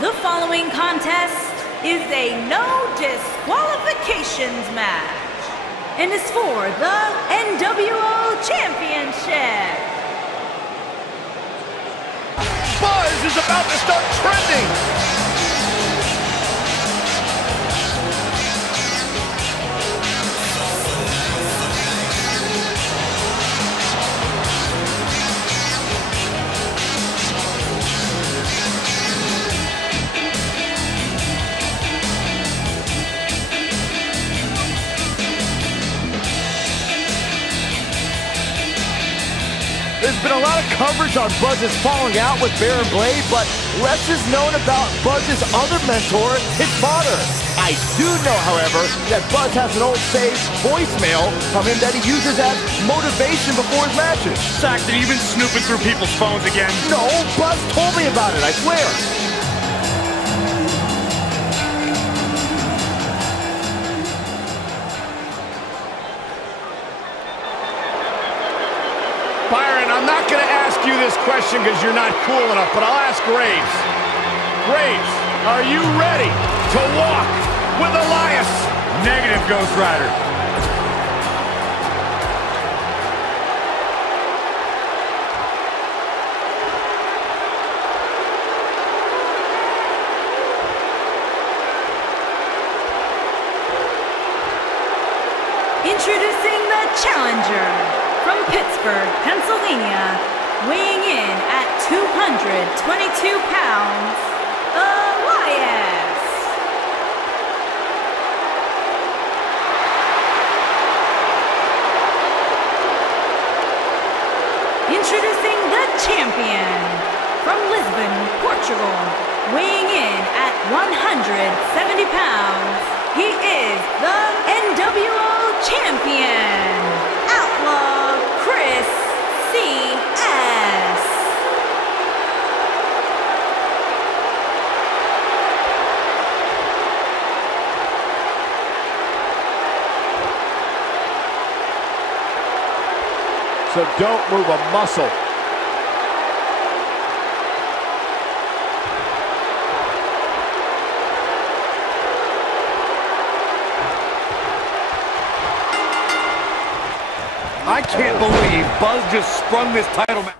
The following contest is a no disqualifications match and is for the nWo Championship. Buzz is about to start trending. There's been a lot of coverage on Buzz's falling out with Baron Blade, but less is known about Buzz's other mentor, his father. I do know, however, that Buzz has an old saved voicemail from him that he uses as motivation before his matches. Sacked, have you been snooping through people's phones again? No, Buzz told me about it, I swear. Byron, I'm not going to ask you this question because you're not cool enough, but I'll ask Graves. Graves, are you ready to walk with Elias? Negative, Ghost Rider. Introducing the challenger. From Pittsburgh, Pennsylvania, weighing in at 222 pounds, Elias. Introducing the champion. From Lisbon, Portugal, weighing in at 170 pounds, he is the nWo champion, Outlaw CS. So don't move a muscle. I can't believe Buzz just sprung this title match.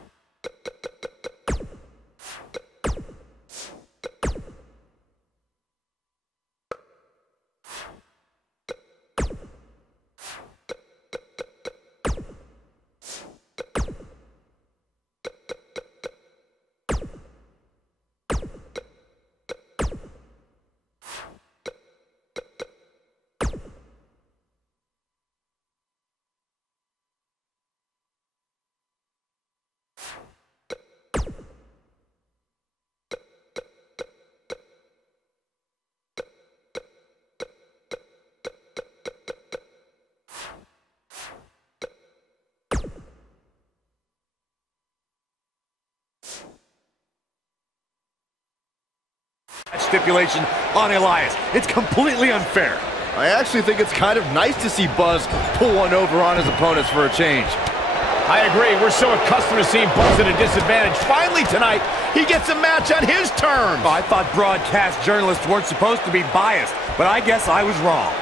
Stipulation on Elias. It's completely unfair. I actually think it's kind of nice to see Buzz pull one over on his opponents for a change. I agree. We're so accustomed to seeing Buzz at a disadvantage. Finally tonight, he gets a match on his terms. Oh, I thought broadcast journalists weren't supposed to be biased, but I guess I was wrong.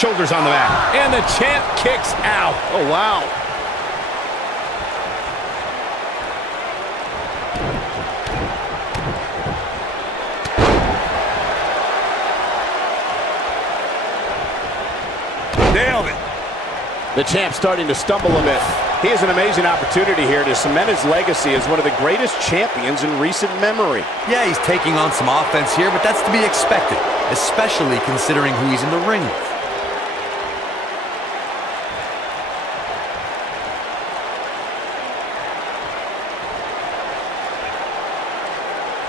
Shoulders on the mat. And the champ kicks out. Oh, wow. Nailed it. The champ starting to stumble a bit. He has an amazing opportunity here to cement his legacy as one of the greatest champions in recent memory. Yeah, he's taking on some offense here, but that's to be expected, especially considering who he's in the ring with.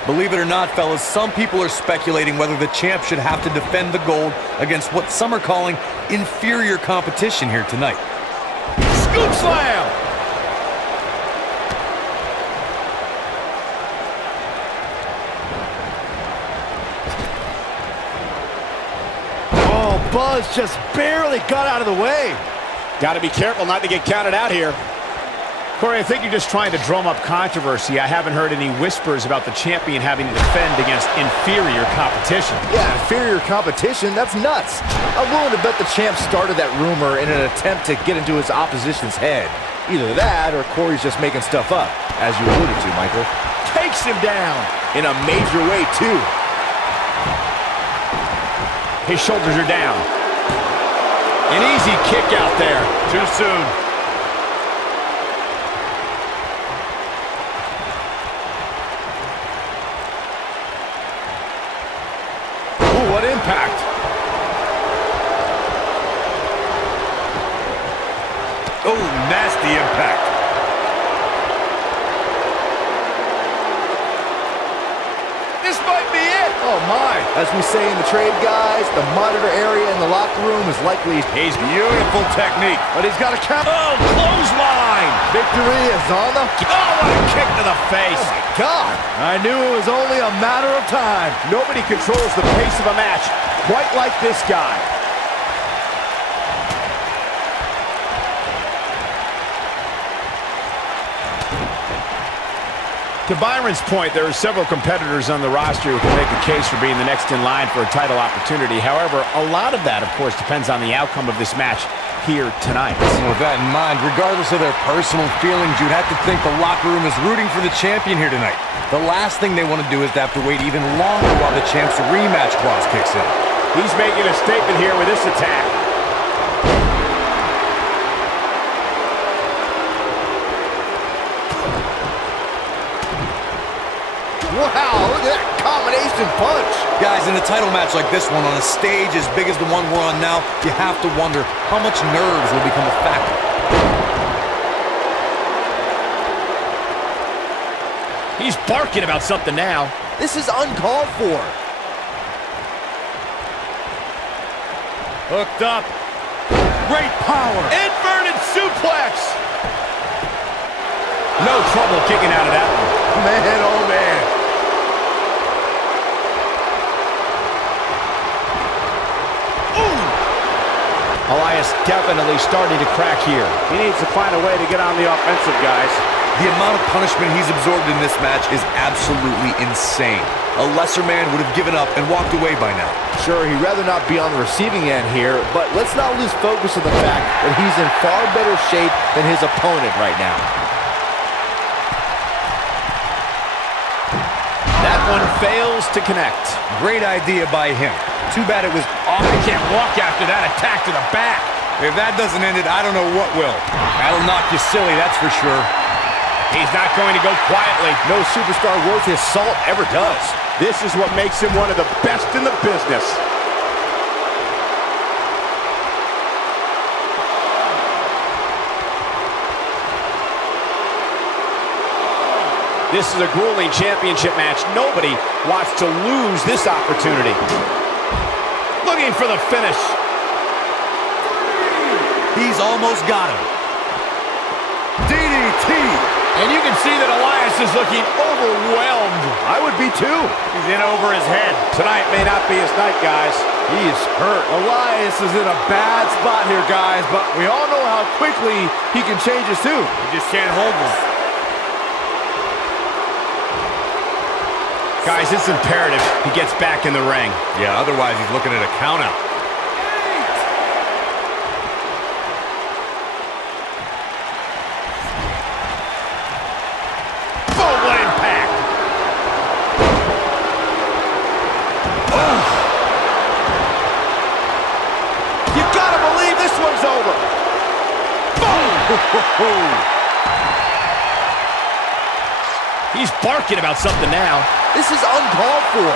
Believe it or not, fellas, some people are speculating whether the champ should have to defend the gold against what some are calling inferior competition here tonight. Scoop slam! Buzz just barely got out of the way. Got to be careful not to get counted out here. Corey, I think you're just trying to drum up controversy. I haven't heard any whispers about the champion having to defend against inferior competition. Yeah, inferior competition? That's nuts. I'm willing to bet the champ started that rumor in an attempt to get into his opposition's head. Either that, or Corey's just making stuff up, as you alluded to, Michael. Takes him down in a major way, too. His shoulders are down. An easy kick out there. Too soon. Ooh, what impact. Oh, nasty impact. This might be it. Oh, my. As we say in the trade, guys, the monitor area in the locker room is likely... He's beautiful technique. But he's got a count. Oh, clothesline. Victory is on the... Oh, what a kick to the face. Oh, my God. I knew it was only a matter of time. Nobody controls the pace of a match quite like this guy. To Byron's point, there are several competitors on the roster who can make a case for being the next in line for a title opportunity. However, a lot of that, of course, depends on the outcome of this match here tonight. With that in mind, regardless of their personal feelings, you'd have to think the locker room is rooting for the champion here tonight. The last thing they want to do is to have to wait even longer while the champ's rematch clause kicks in. He's making a statement here with this attack. Wow, look at that combination punch. Guys, in a title match like this one, on a stage as big as the one we're on now, you have to wonder how much nerves will become a factor. He's barking about something now. This is uncalled for. Hooked up. Great power. Inverted suplex. No trouble kicking out of that one. Man, oh man. Elias definitely starting to crack here. He needs to find a way to get on the offensive, guys. The amount of punishment he's absorbed in this match is absolutely insane. A lesser man would have given up and walked away by now. Sure, he'd rather not be on the receiving end here, but let's not lose focus of the fact that he's in far better shape than his opponent right now. That one fails to connect. Great idea by him. Too bad it was Oh, I can't walk after that attack to the back. If that doesn't end it, I don't know what will. That'll knock you silly, that's for sure. He's not going to go quietly. No superstar worth his salt ever does. This is what makes him one of the best in the business. This is a grueling championship match. Nobody wants to lose this opportunity. Looking for the finish. He's almost got him. DDT. And you can see that Elias is looking overwhelmed. I would be too. He's in over his head. Tonight may not be his night, guys. He is hurt. Elias is in a bad spot here, guys, but we all know how quickly he can change his tune. He just can't hold one. Guys, it's imperative he gets back in the ring. Yeah, otherwise he's looking at a countout. Boom, what impact. Oh. You gotta believe this one's over. Boom. He's barking about something now. This is uncalled for.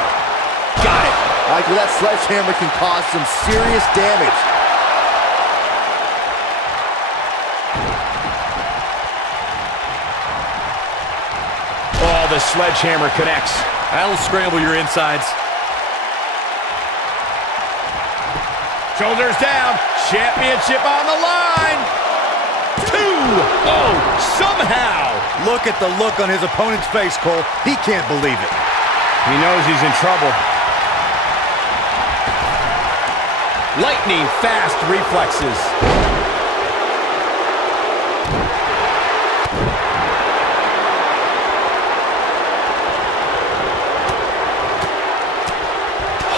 Got it. Michael, that sledgehammer can cause some serious damage. Oh, the sledgehammer connects. That'll scramble your insides. Shoulders down. Championship on the line. 2. Oh, somehow. Look at the look on his opponent's face, Cole. He can't believe it. He knows he's in trouble. Lightning fast reflexes.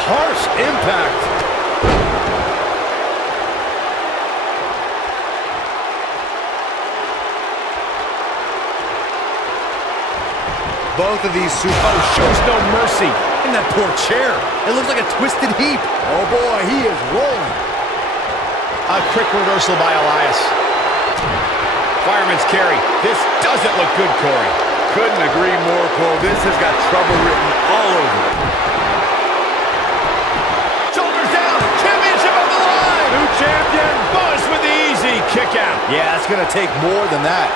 Harsh impact. Both of these Shows no mercy. in that poor chair. It looks like a twisted heap. Oh boy, he is rolling. A quick reversal by Elias. Fireman's carry. This doesn't look good, Corey. Couldn't agree more, Cole. This has got trouble written all over it. Shoulders down. Championship on the line. New champion. Buzz with the easy kick out. Yeah, it's going to take more than that.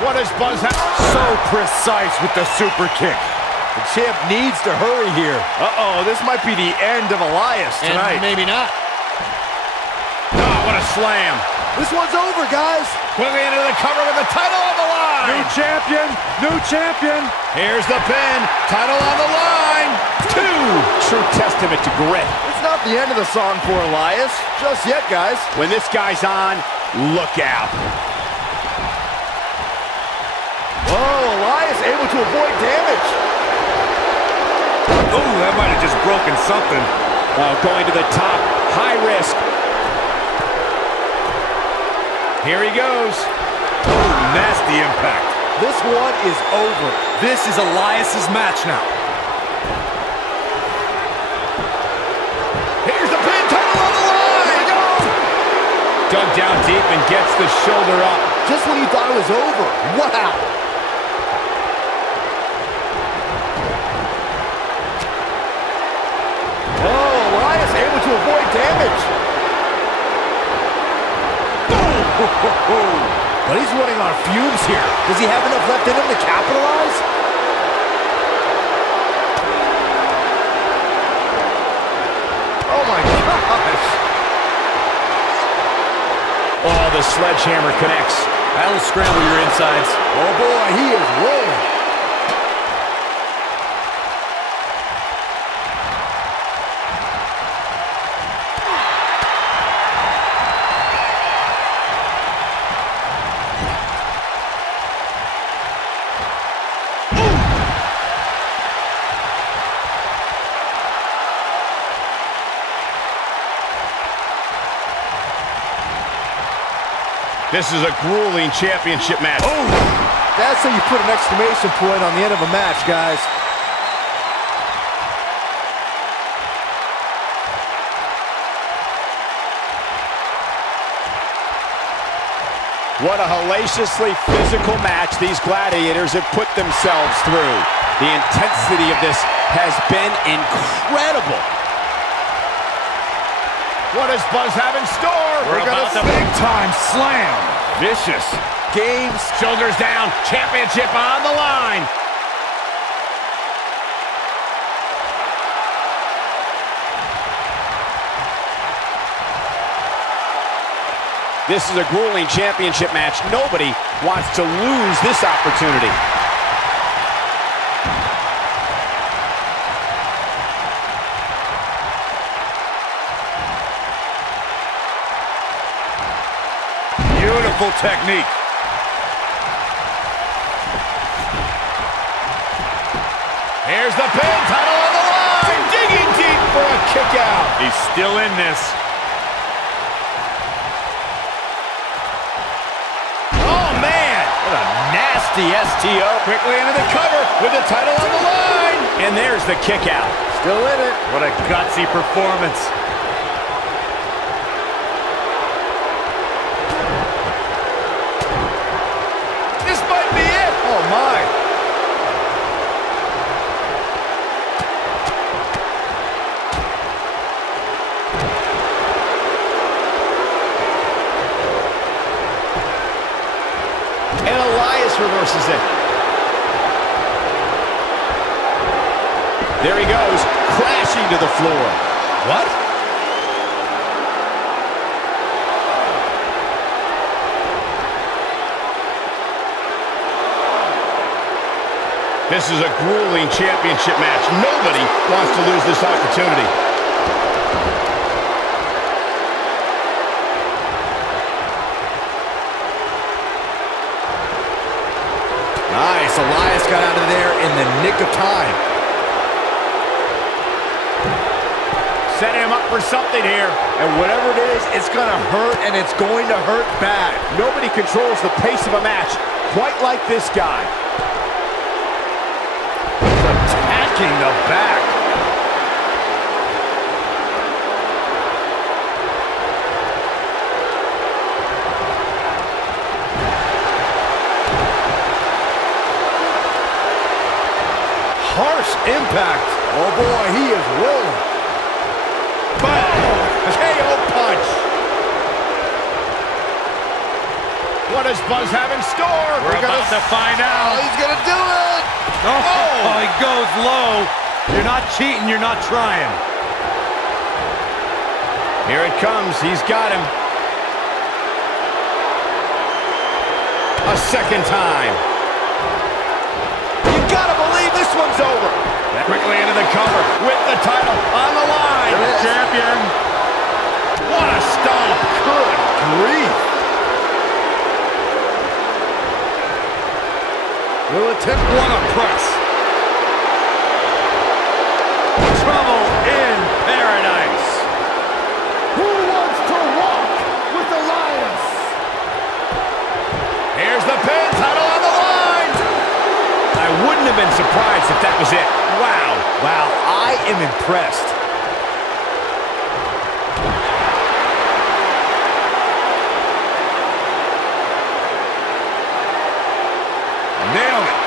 What does Buzz have? So precise with the super kick. The champ needs to hurry here. Uh-oh, this might be the end of Elias tonight. And maybe not. Oh, what a slam. This one's over, guys. Quickly into the cover with the title on the line. New champion, new champion. Here's the pin. Title on the line. 2. True testament to grit. It's not the end of the song for Elias. Just yet, guys. When this guy's on, look out. Oh, Elias able to avoid damage. Oh, that might have just broken something. Oh, going to the top. High risk. Here he goes. Oh, nasty impact. This one is over. This is Elias's match now. Here's the pin, title on the line. Here we go. Dug down deep and gets the shoulder up. Just when you thought it was over. Wow. Oh, Elias able to avoid damage. But he's running on fumes here. Does he have enough left in him to capitalize? Oh my gosh. Oh, the sledgehammer connects. That'll scramble your insides. Oh boy, he is rolling. This is a grueling championship match. Oh, that's how you put an exclamation point on the end of a match, guys. What a hellaciously physical match these gladiators have put themselves through. The intensity of this has been incredible. What does Buzz have in store? We're about the big-time slam. Vicious. Games. Shoulders down. Championship on the line. This is a grueling championship match. Nobody wants to lose this opportunity. Beautiful technique. Here's the pin, title on the line. Digging deep for a kick out. He's still in this. Oh, man. What a nasty STO. Quickly into the cover with the title on the line. And there's the kick out. Still in it. What a gutsy performance. This might be it. Oh my. And Elias reverses it. There he goes, crashing to the floor. What? This is a grueling championship match. Nobody wants to lose this opportunity. Nice. Elias got out of there in the nick of time. Setting him up for something here. And whatever it is, it's going to hurt, and it's going to hurt bad. Nobody controls the pace of a match quite like this guy. Attacking the back. Harsh impact. Oh boy, he is rolling. Boom! KO punch. What does Buzz have in store? We're about to find out. Oh, he's going to do it. Oh, he goes low. You're not cheating, you're not trying. Here it comes. He's got him. A second time. You gotta believe this one's over. Quickly into the cover with the title on the line. Champion. What a stomp. Good grief. Will attempt What a press. Trouble in paradise. Who wants to walk with Elias? Here's the pin, title on the line. I wouldn't have been surprised if that was it. Wow. Wow, I am impressed. Nailed it.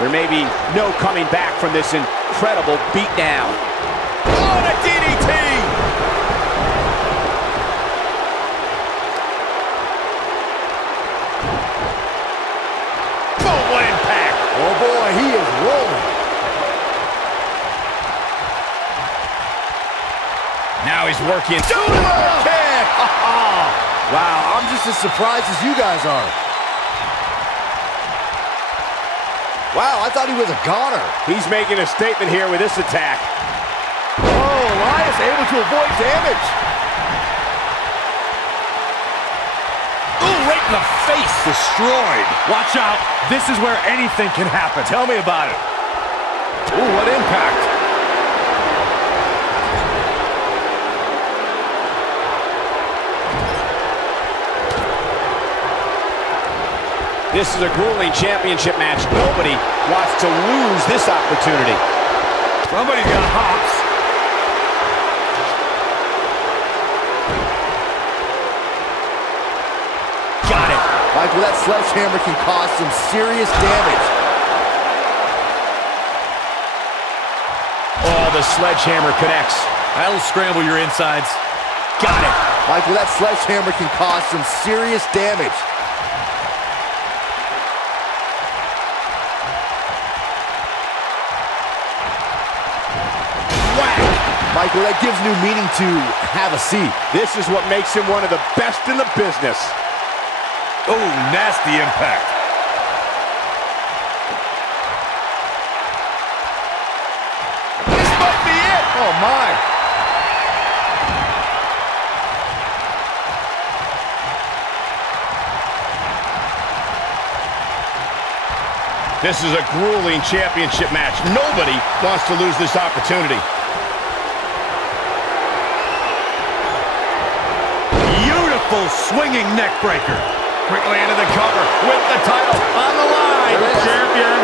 There may be no coming back from this incredible beatdown. Oh, the DDT. Full impact. Oh boy, he is rolling. Now he's working. Super kick! Wow, I'm just as surprised as you guys are. Wow, I thought he was a goner. He's making a statement here with this attack. Oh, Elias able to avoid damage. Ooh, right in the face. Destroyed. Watch out. This is where anything can happen. Tell me about it. Ooh, what impact. This is a grueling championship match. Nobody wants to lose this opportunity. Somebody's got hops. Got it. Michael, that sledgehammer can cause some serious damage. Oh, the sledgehammer connects. That'll scramble your insides. Got it. Michael, that sledgehammer can cause some serious damage. Michael, that gives new meaning to have a seat. This is what makes him one of the best in the business. Oh, nasty impact. This might be it. Oh, my. This is a grueling championship match. Nobody wants to lose this opportunity. Beautiful swinging neck breaker. Quickly into the cover with the title on the line. Champion.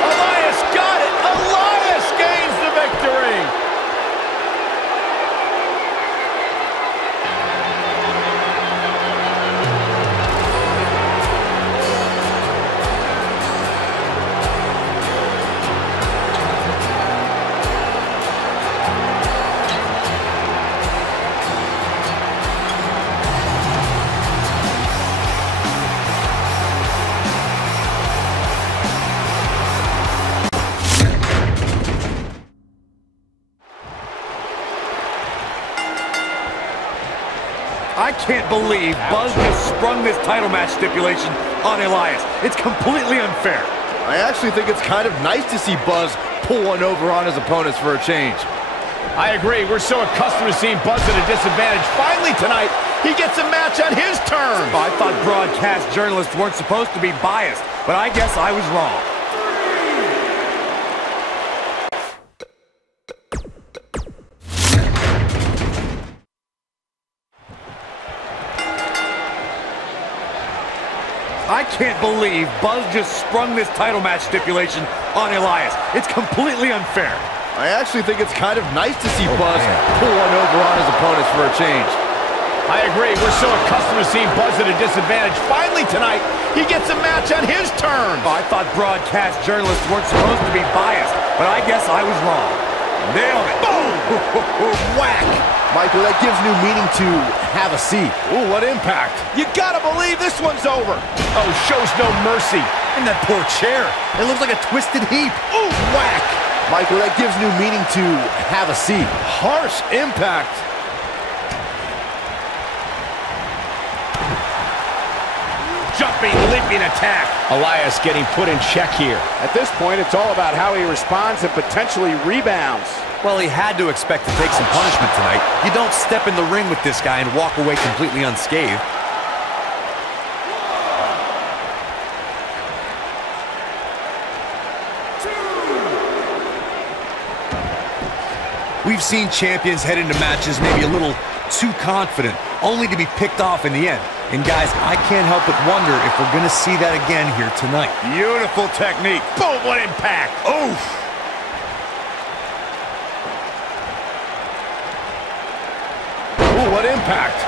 Elias got it. Elias gains the victory. I can't believe Buzz just sprung this title match stipulation on Elias. It's completely unfair. I actually think it's kind of nice to see Buzz pull one over on his opponents for a change. I agree. We're so accustomed to seeing Buzz at a disadvantage. Finally tonight, he gets a match on his terms. I thought broadcast journalists weren't supposed to be biased, but I guess I was wrong. I can't believe Buzz just sprung this title match stipulation on Elias. It's completely unfair. I actually think it's kind of nice to see Buzz pull one over on his opponents for a change. I agree. We're so accustomed to seeing Buzz at a disadvantage. Finally tonight, he gets a match on his terms. I thought broadcast journalists weren't supposed to be biased, but I guess I was wrong. Nailed it. Boom! Whack! Michael, that gives new meaning to have a seat. Ooh, what impact. You gotta believe this one's over. Oh, shows no mercy. And that poor chair. It looks like a twisted heap. Ooh, whack. Michael, that gives new meaning to have a seat. Harsh impact. Jumping, leaping attack. Elias getting put in check here. At this point, it's all about how he responds and potentially rebounds. Well, he had to expect to take some punishment tonight. You don't step in the ring with this guy and walk away completely unscathed. We've seen champions head into matches maybe a little too confident, only to be picked off in the end. And guys, I can't help but wonder if we're going to see that again here tonight. Beautiful technique. Boom, what impact. Oof. Ooh, what impact.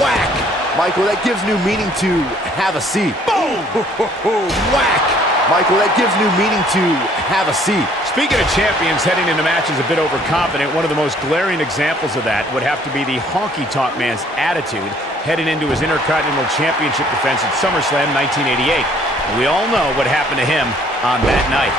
Whack. Michael, that gives new meaning to have a seat. Boom. Whack. Michael, that gives new meaning to have a seat. Speaking of champions heading into matches a bit overconfident, one of the most glaring examples of that would have to be the honky-tonk man's attitude heading into his Intercontinental Championship defense at SummerSlam 1988. And we all know what happened to him on that night.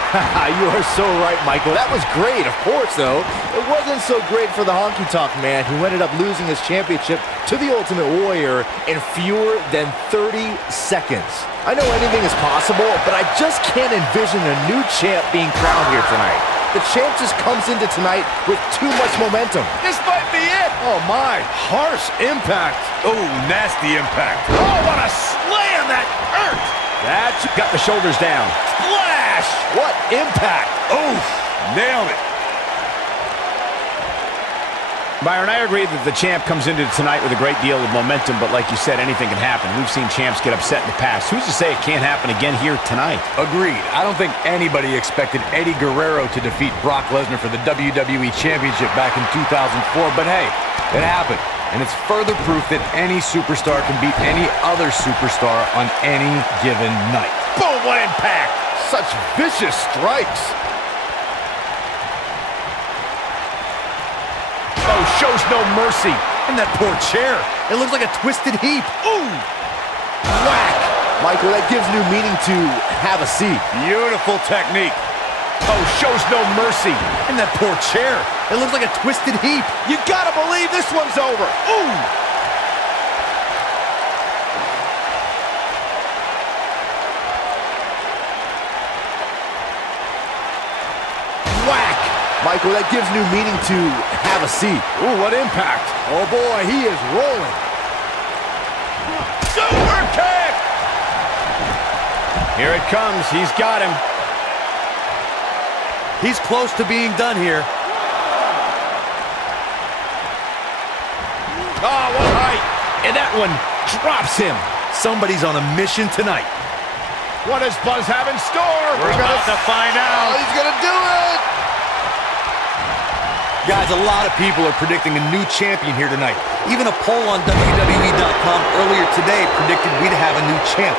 You are so right, Michael. That was great, of course, though. It wasn't so great for the honky-tonk man, who ended up losing his championship to the Ultimate Warrior in fewer than 30 seconds. I know anything is possible, but I just can't envision a new champ being crowned here tonight. The champ just comes into tonight with too much momentum. This might be it. Oh, my. Harsh impact. Oh, nasty impact. Oh, what a slam that hurt. That got the shoulders down. Splash. What impact. Oof, nailed it. Byron, I agree that the champ comes into tonight with a great deal of momentum, but like you said, anything can happen. We've seen champs get upset in the past. Who's to say it can't happen again here tonight? Agreed. I don't think anybody expected Eddie Guerrero to defeat Brock Lesnar for the WWE Championship back in 2004, but hey, it happened. And it's further proof that any superstar can beat any other superstar on any given night. Boom, what impact! Such vicious strikes. Oh, shows no mercy. And that poor chair. It looks like a twisted heap. Ooh! Whack! Michael, that gives new meaning to have a seat. Beautiful technique. Oh, shows no mercy. And that poor chair. It looks like a twisted heap. You gotta believe this one's over. Ooh! Whack! Michael, that gives new meaning to have a seat. Ooh, what impact. Oh boy, he is rolling. Super kick! Here it comes. He's got him. He's close to being done here. Oh, what height. And that one drops him. Somebody's on a mission tonight. What does Buzz have in store? We're about to find out. Oh, he's gonna do it! Guys, a lot of people are predicting a new champion here tonight. Even a poll on WWE.com earlier today predicted we'd have a new champ.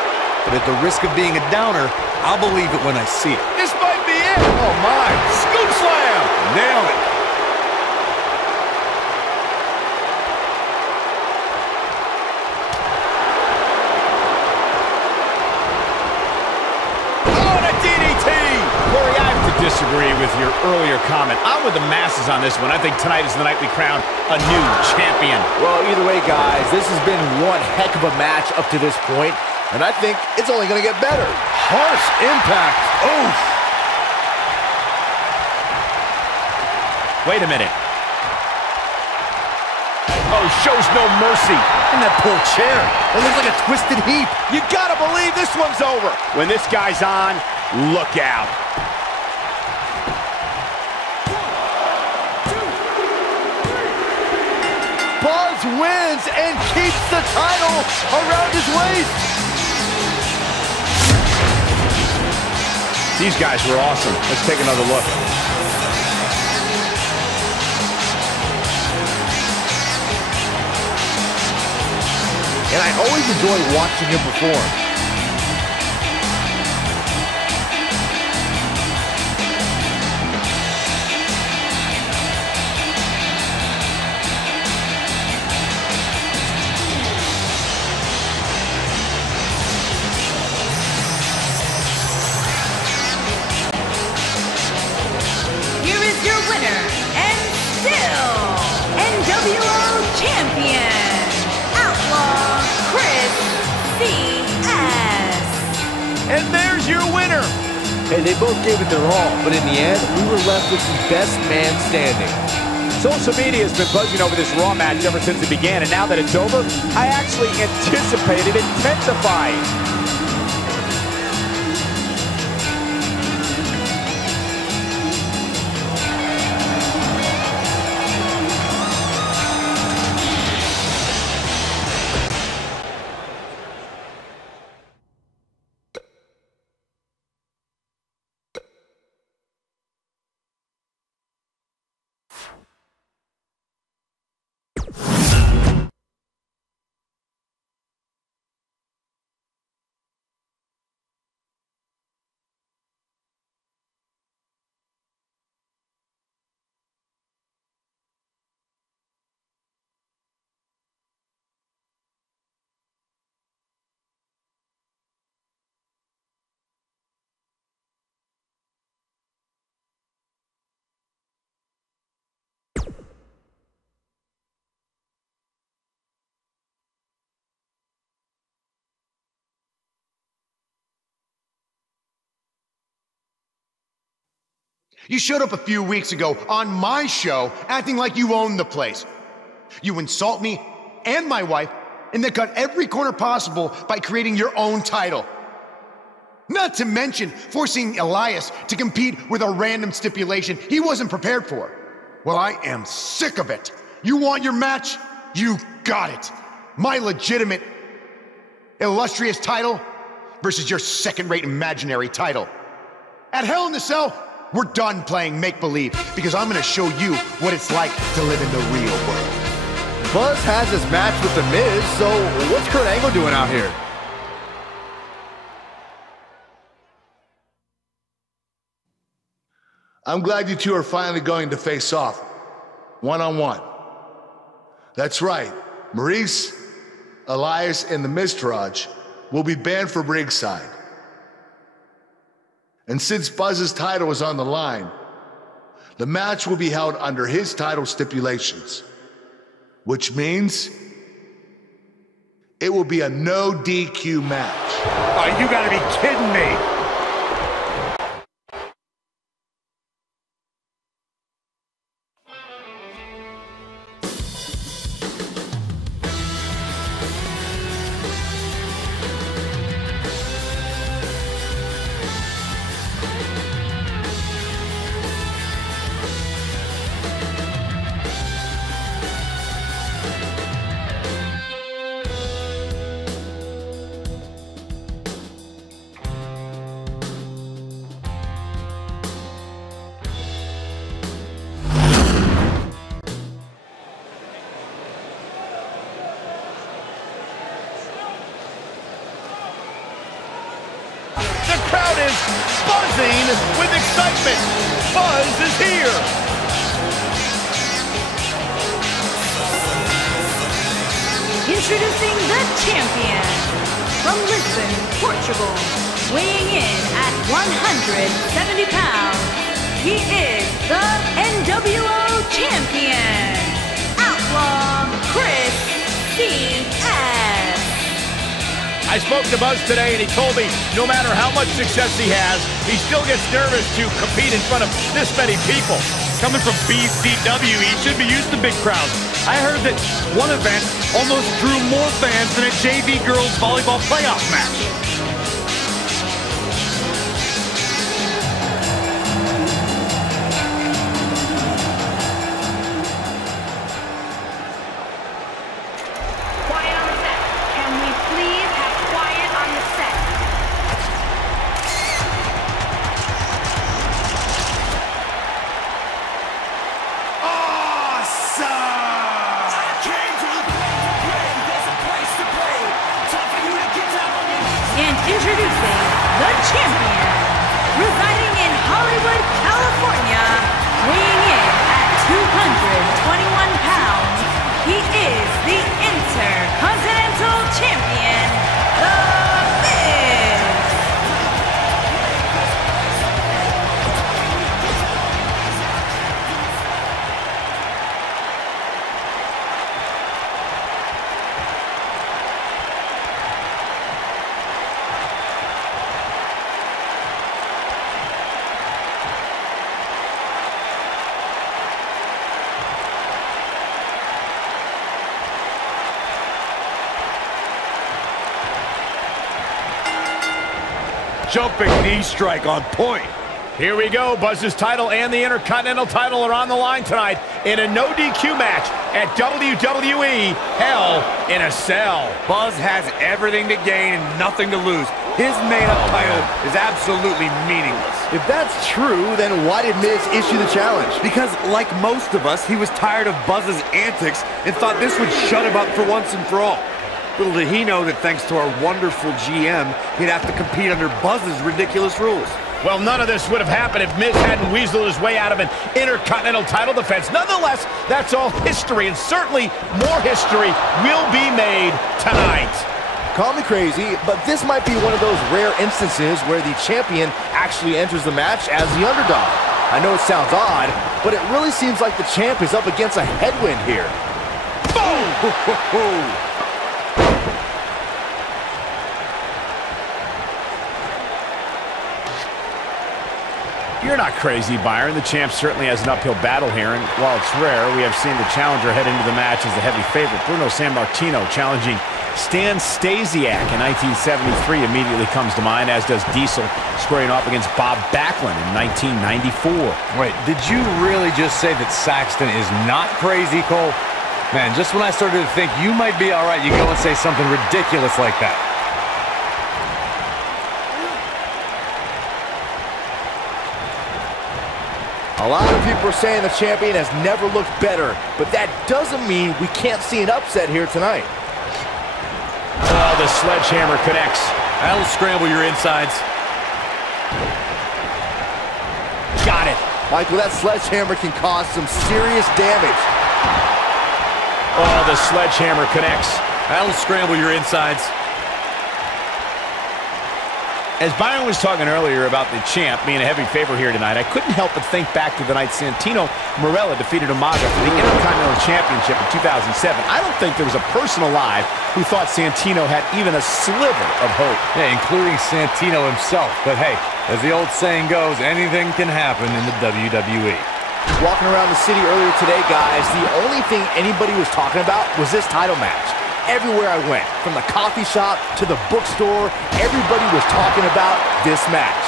But at the risk of being a downer, I'll believe it when I see it. This might be it. Oh, my. Scoop slam. Nailed it. disagree with your earlier comment. I'm with the masses on this one. I think tonight is the night we crown a new champion. Well, either way, guys, this has been one heck of a match up to this point, and I think it's only going to get better. Harsh impact. Oof. Wait a minute. Oh, shows no mercy. And that poor chair. It looks like a twisted heap. You gotta believe this one's over. When this guy's on, look out. Buzz wins and keeps the title around his waist. These guys were awesome. Let's take another look. And I always enjoy watching him perform. Here is your winner, and still nWo champion, Outlaw Chris CS. And there's your winner. Hey, they both gave it their all, but in the end, we were left with the best man standing. Social media has been buzzing over this Raw match ever since it began, and now that it's over, I actually anticipate it intensifying. You showed up a few weeks ago on my show acting like you owned the place. You insult me and my wife and then cut every corner possible by creating your own title. Not to mention forcing Elias to compete with a random stipulation he wasn't prepared for. Well, I am sick of it. You want your match? You got it. My legitimate, illustrious title versus your second-rate imaginary title. At Hell in the Cell, we're done playing make-believe because I'm gonna show you what it's like to live in the real world. Buzz has his match with The Miz, so what's Kurt Angle doing out here? I'm glad you two are finally going to face off, one-on-one. That's right, Maurice, Elias, and the Miztourage will be banned from ringside. And since Buzz's title is on the line, the match will be held under his title stipulations, which means it will be a no DQ match. Oh, you gotta be kidding me. Buzzing with excitement. Buzz is here. Introducing the champion from Lisbon, Portugal, weighing in at 170 pounds. he is the nWo Champion, Outlaw Chris CS. I spoke to Buzz today, and he told me no matter how much success he has, he still gets nervous to compete in front of this many people. Coming from BCW, he should be used to big crowds. I heard that one event almost drew more fans than a JV girls volleyball playoff match. Quiet on the set. Can we please have quiet on the set? And introducing the champion, residing in Hollywood, California, weighing in at 221 pounds, he is the Intercontinental Champion, The Miz. Jumping knee strike on point. Here we go. Buzz's title and the Intercontinental title are on the line tonight in a no DQ match at WWE Hell in a Cell. Buzz has everything to gain and nothing to lose. His made-up title is absolutely meaningless. If that's true, then why did Miz issue the challenge? Because, like most of us, he was tired of Buzz's antics and thought this would shut him up for once and for all. Little did he know that thanks to our wonderful GM, he'd have to compete under Buzz's ridiculous rules. Well, none of this would have happened if Miz hadn't weaseled his way out of an Intercontinental title defense. Nonetheless, that's all history, and certainly more history will be made tonight. Call me crazy, but this might be one of those rare instances where the champion actually enters the match as the underdog. I know it sounds odd, but it really seems like the champ is up against a headwind here. Boom! You're not crazy, Byron. The champ certainly has an uphill battle here, and while it's rare, we have seen the challenger head into the match as the heavy favorite. Bruno Sammartino challenging Stan Stasiak in 1973 immediately comes to mind, as does Diesel squaring off against Bob Backlund in 1994. Wait, did you really just say that Saxton is not crazy, Cole? Man, just when I started to think you might be all right, you go and say something ridiculous like that. A lot of people are saying the champion has never looked better, but that doesn't mean we can't see an upset here tonight. Oh, the sledgehammer connects. That'll scramble your insides. Got it. Michael, that sledgehammer can cause some serious damage. Oh, the sledgehammer connects. That'll scramble your insides. As Byron was talking earlier about the champ being a heavy favorite here tonight, I couldn't help but think back to the night Santino Marella defeated Umaga for the Intercontinental Championship in 2007. I don't think there was a person alive who thought Santino had even a sliver of hope. Yeah, including Santino himself. But hey, as the old saying goes, anything can happen in the WWE. Walking around the city earlier today, guys, the only thing anybody was talking about was this title match. Everywhere I went, from the coffee shop to the bookstore, everybody was talking about this match.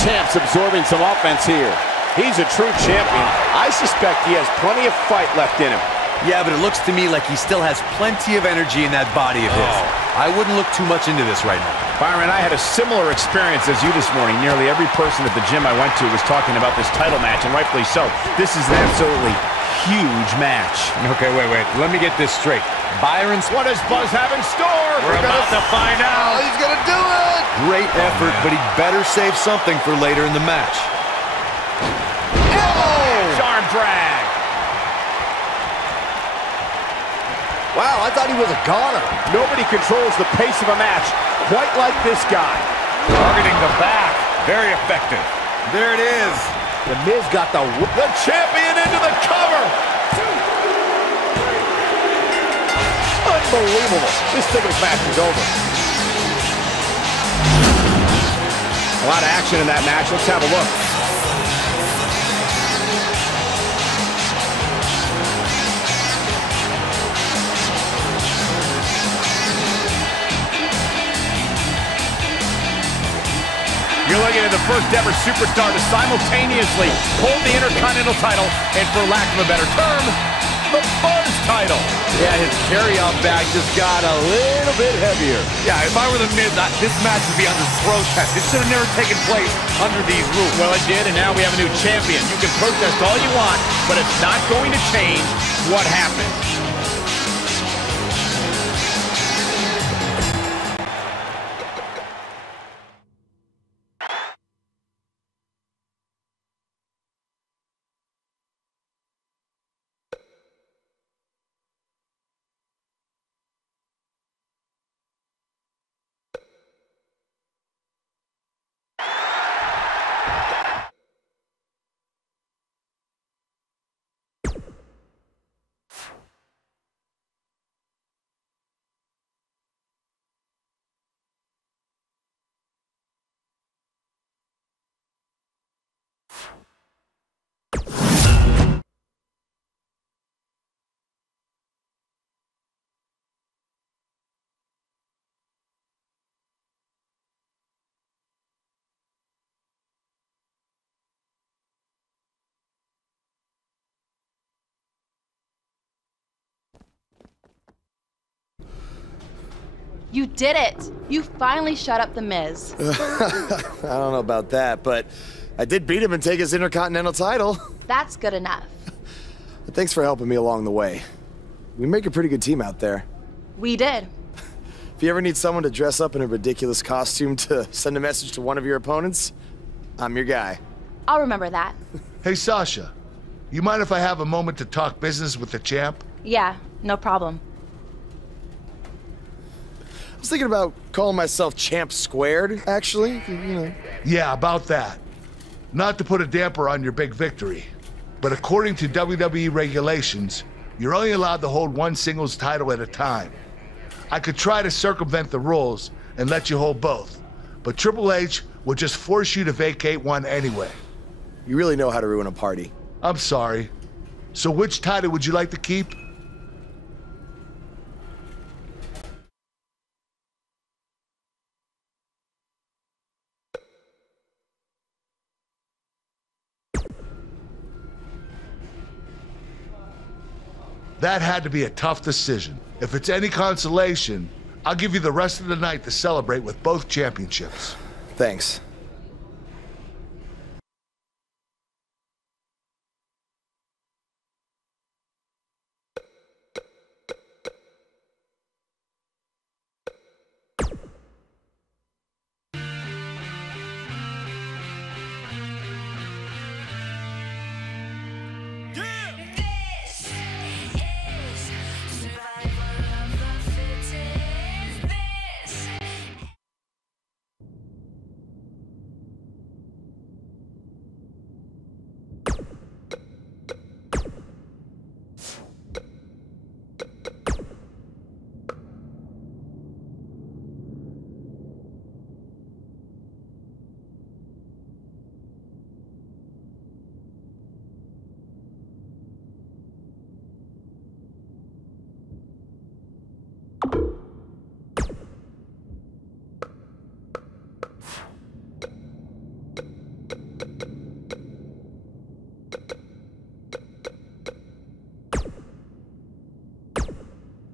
Champ's absorbing some offense here. He's a true champion. I suspect he has plenty of fight left in him. Yeah, but it looks to me like he still has plenty of energy in that body of his. I wouldn't look too much into this right now. Byron, I had a similar experience as you this morning. Nearly every person at the gym I went to was talking about this title match, and rightfully so. This is an absolutely huge match. Okay, wait. Let me get this straight. Byron's... What does Buzz have in store? We're about to find out. Oh, he's gonna do it! Great effort, but he'd better save something for later in the match. Oh! Arm drag. Wow, I thought he was a goner. Nobody controls the pace of a match quite like this guy. Targeting the back. Very effective. There it is. The Miz got the champion into the cover. Unbelievable. This singles match is over. A lot of action in that match. Let's have a look. You're looking at the first ever superstar to simultaneously hold the Intercontinental title and, for lack of a better term, the Buzz title. Yeah, his carry-on bag just got a little bit heavier. Yeah, if I were the Miz, this match would be under protest. It should have never taken place under these rules. Well, it did, and now we have a new champion. You can protest all you want, but it's not going to change what happened. You did it! You finally shut up the Miz. I don't know about that, but I did beat him and take his Intercontinental title. That's good enough. Thanks for helping me along the way. We make a pretty good team out there. We did. If you ever need someone to dress up in a ridiculous costume to send a message to one of your opponents, I'm your guy. I'll remember that. Hey, Sasha, you mind if I have a moment to talk business with the champ? Yeah, no problem. I was thinking about calling myself Champ Squared, actually, you know. Yeah, about that. Not to put a damper on your big victory, but according to WWE regulations, you're only allowed to hold one singles title at a time. I could try to circumvent the rules and let you hold both, but Triple H would just force you to vacate one anyway. You really know how to ruin a party. I'm sorry. So which title would you like to keep? That had to be a tough decision. If it's any consolation, I'll give you the rest of the night to celebrate with both championships. Thanks.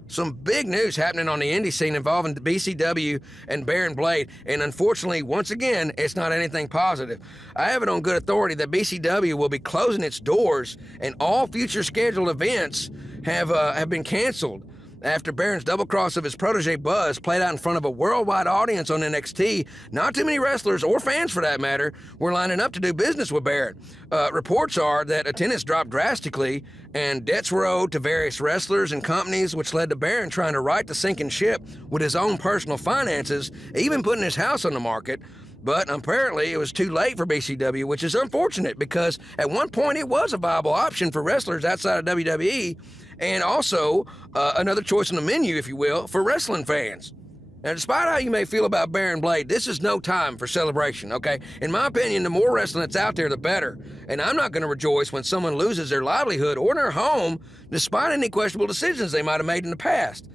Some big news happening on the indie scene involving the BCW and Baron Blade, and unfortunately, once again, it's not anything positive. I have it on good authority that BCW will be closing its doors, and all future scheduled events have been canceled after Baron's double cross of his protege Buzz played out in front of a worldwide audience on NXT. Not too many wrestlers, or fans for that matter, were lining up to do business with Baron. Reports are that attendance dropped drastically, and debts were owed to various wrestlers and companies, which led to Baron trying to right the sinking ship with his own personal finances, even putting his house on the market. But apparently it was too late for BCW, which is unfortunate because at one point it was a viable option for wrestlers outside of WWE and also another choice on the menu, if you will, for wrestling fans. Now, despite how you may feel about Baron Blade, this is no time for celebration, okay? In my opinion, the more wrestling that's out there, the better. And I'm not going to rejoice when someone loses their livelihood or their home despite any questionable decisions they might have made in the past.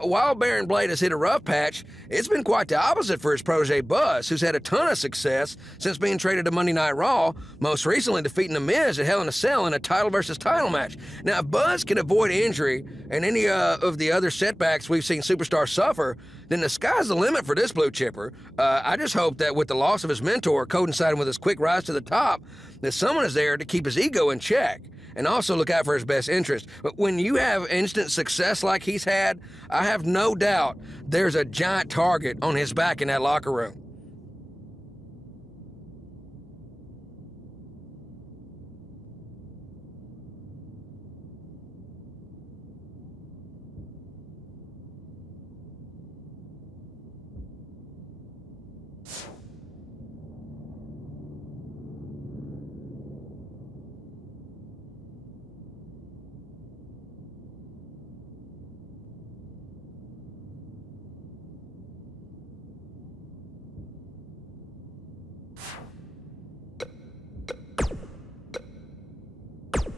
While Baron Blade has hit a rough patch, it's been quite the opposite for his protege Buzz, who's had a ton of success since being traded to Monday Night Raw, most recently defeating The Miz at Hell in a Cell in a title versus title match. Now, if Buzz can avoid injury and any of the other setbacks we've seen superstars suffer, then the sky's the limit for this blue chipper. I just hope that with the loss of his mentor coinciding with his quick rise to the top, that someone is there to keep his ego in check and also look out for his best interest. But when you have instant success like he's had, I have no doubt there's a giant target on his back in that locker room.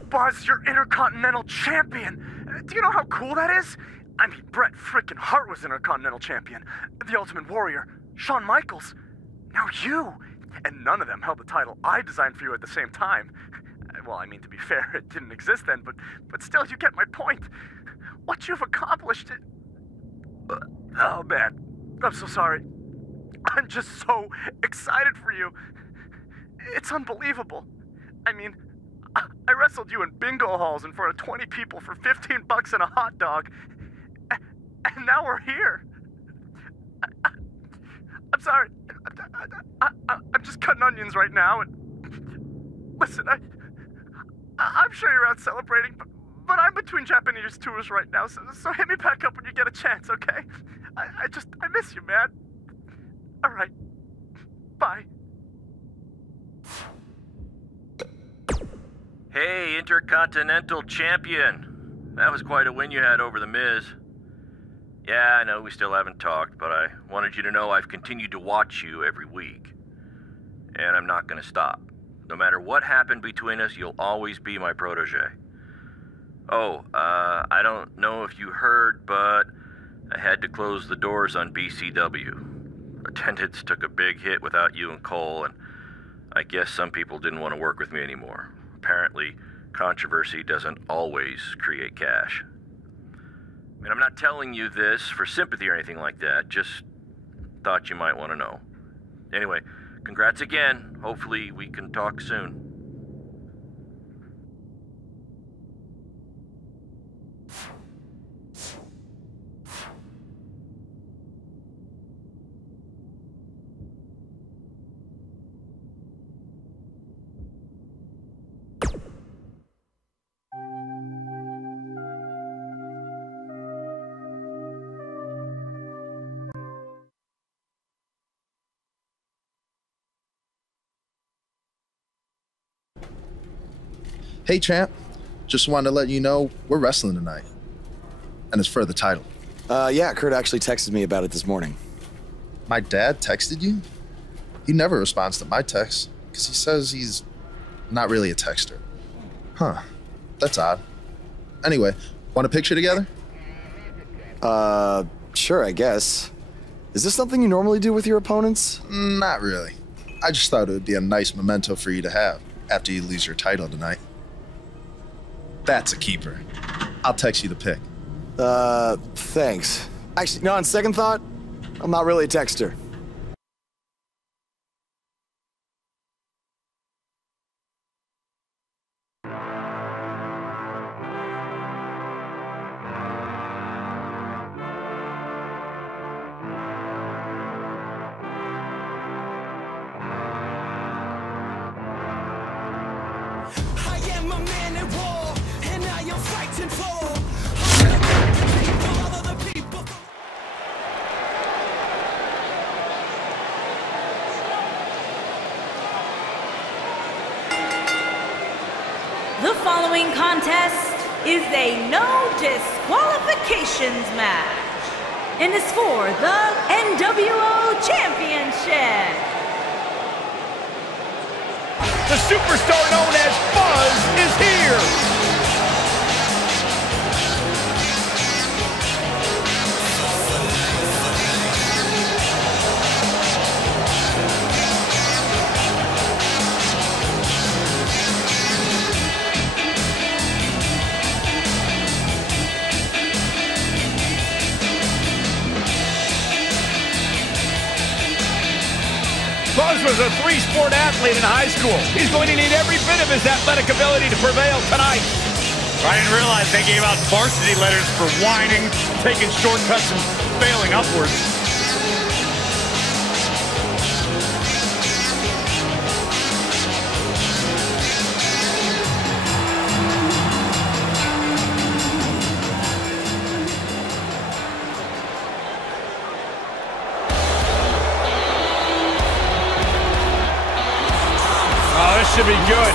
Buzz, you're Intercontinental Champion. Do you know how cool that is? I mean, Bret frickin' Hart was Intercontinental Champion. The Ultimate Warrior, Shawn Michaels. Now you. And none of them held the title I designed for you at the same time. Well, I mean, to be fair, it didn't exist then, but still, you get my point. What you've accomplished... Oh, man. I'm so sorry. I'm just so excited for you. It's unbelievable. I mean... I wrestled you in bingo halls in front of 20 people for $15 and a hot dog. And now we're here. I'm sorry. I'm just cutting onions right now. And listen, I'm sure you're out celebrating, but I'm between Japanese tours right now, so hit me back up when you get a chance, okay? I miss you, man. All right. Bye. Hey, Intercontinental Champion. That was quite a win you had over The Miz. Yeah, I know we still haven't talked, but I wanted you to know I've continued to watch you every week. And I'm not gonna stop. No matter what happened between us, you'll always be my protege. Oh, I don't know if you heard, but I had to close the doors on BCW. Attendance took a big hit without you and Cole, and I guess some people didn't want to work with me anymore. Apparently, controversy doesn't always create cash. I mean, I'm not telling you this for sympathy or anything like that, just thought you might want to know. Anyway, congrats again. Hopefully we can talk soon. Hey, champ. Just wanted to let you know we're wrestling tonight. And it's for the title. Yeah, Kurt actually texted me about it this morning. My dad texted you? He never responds to my texts because he says he's not really a texter. Huh. That's odd. Anyway, want a picture together? Sure, I guess. Is this something you normally do with your opponents? Not really. I just thought it would be a nice memento for you to have after you lose your title tonight. That's a keeper. I'll text you the pic. Thanks. Actually, no, on second thought, I'm not really a texter. contest is a no disqualifications match and is for the nWo Championship. The superstar known as Buzz is here. Buzz was a three-sport athlete in high school. He's going to need every bit of his athletic ability to prevail tonight. I didn't realize they gave out varsity letters for whining, taking shortcuts, and failing upwards. Should be good.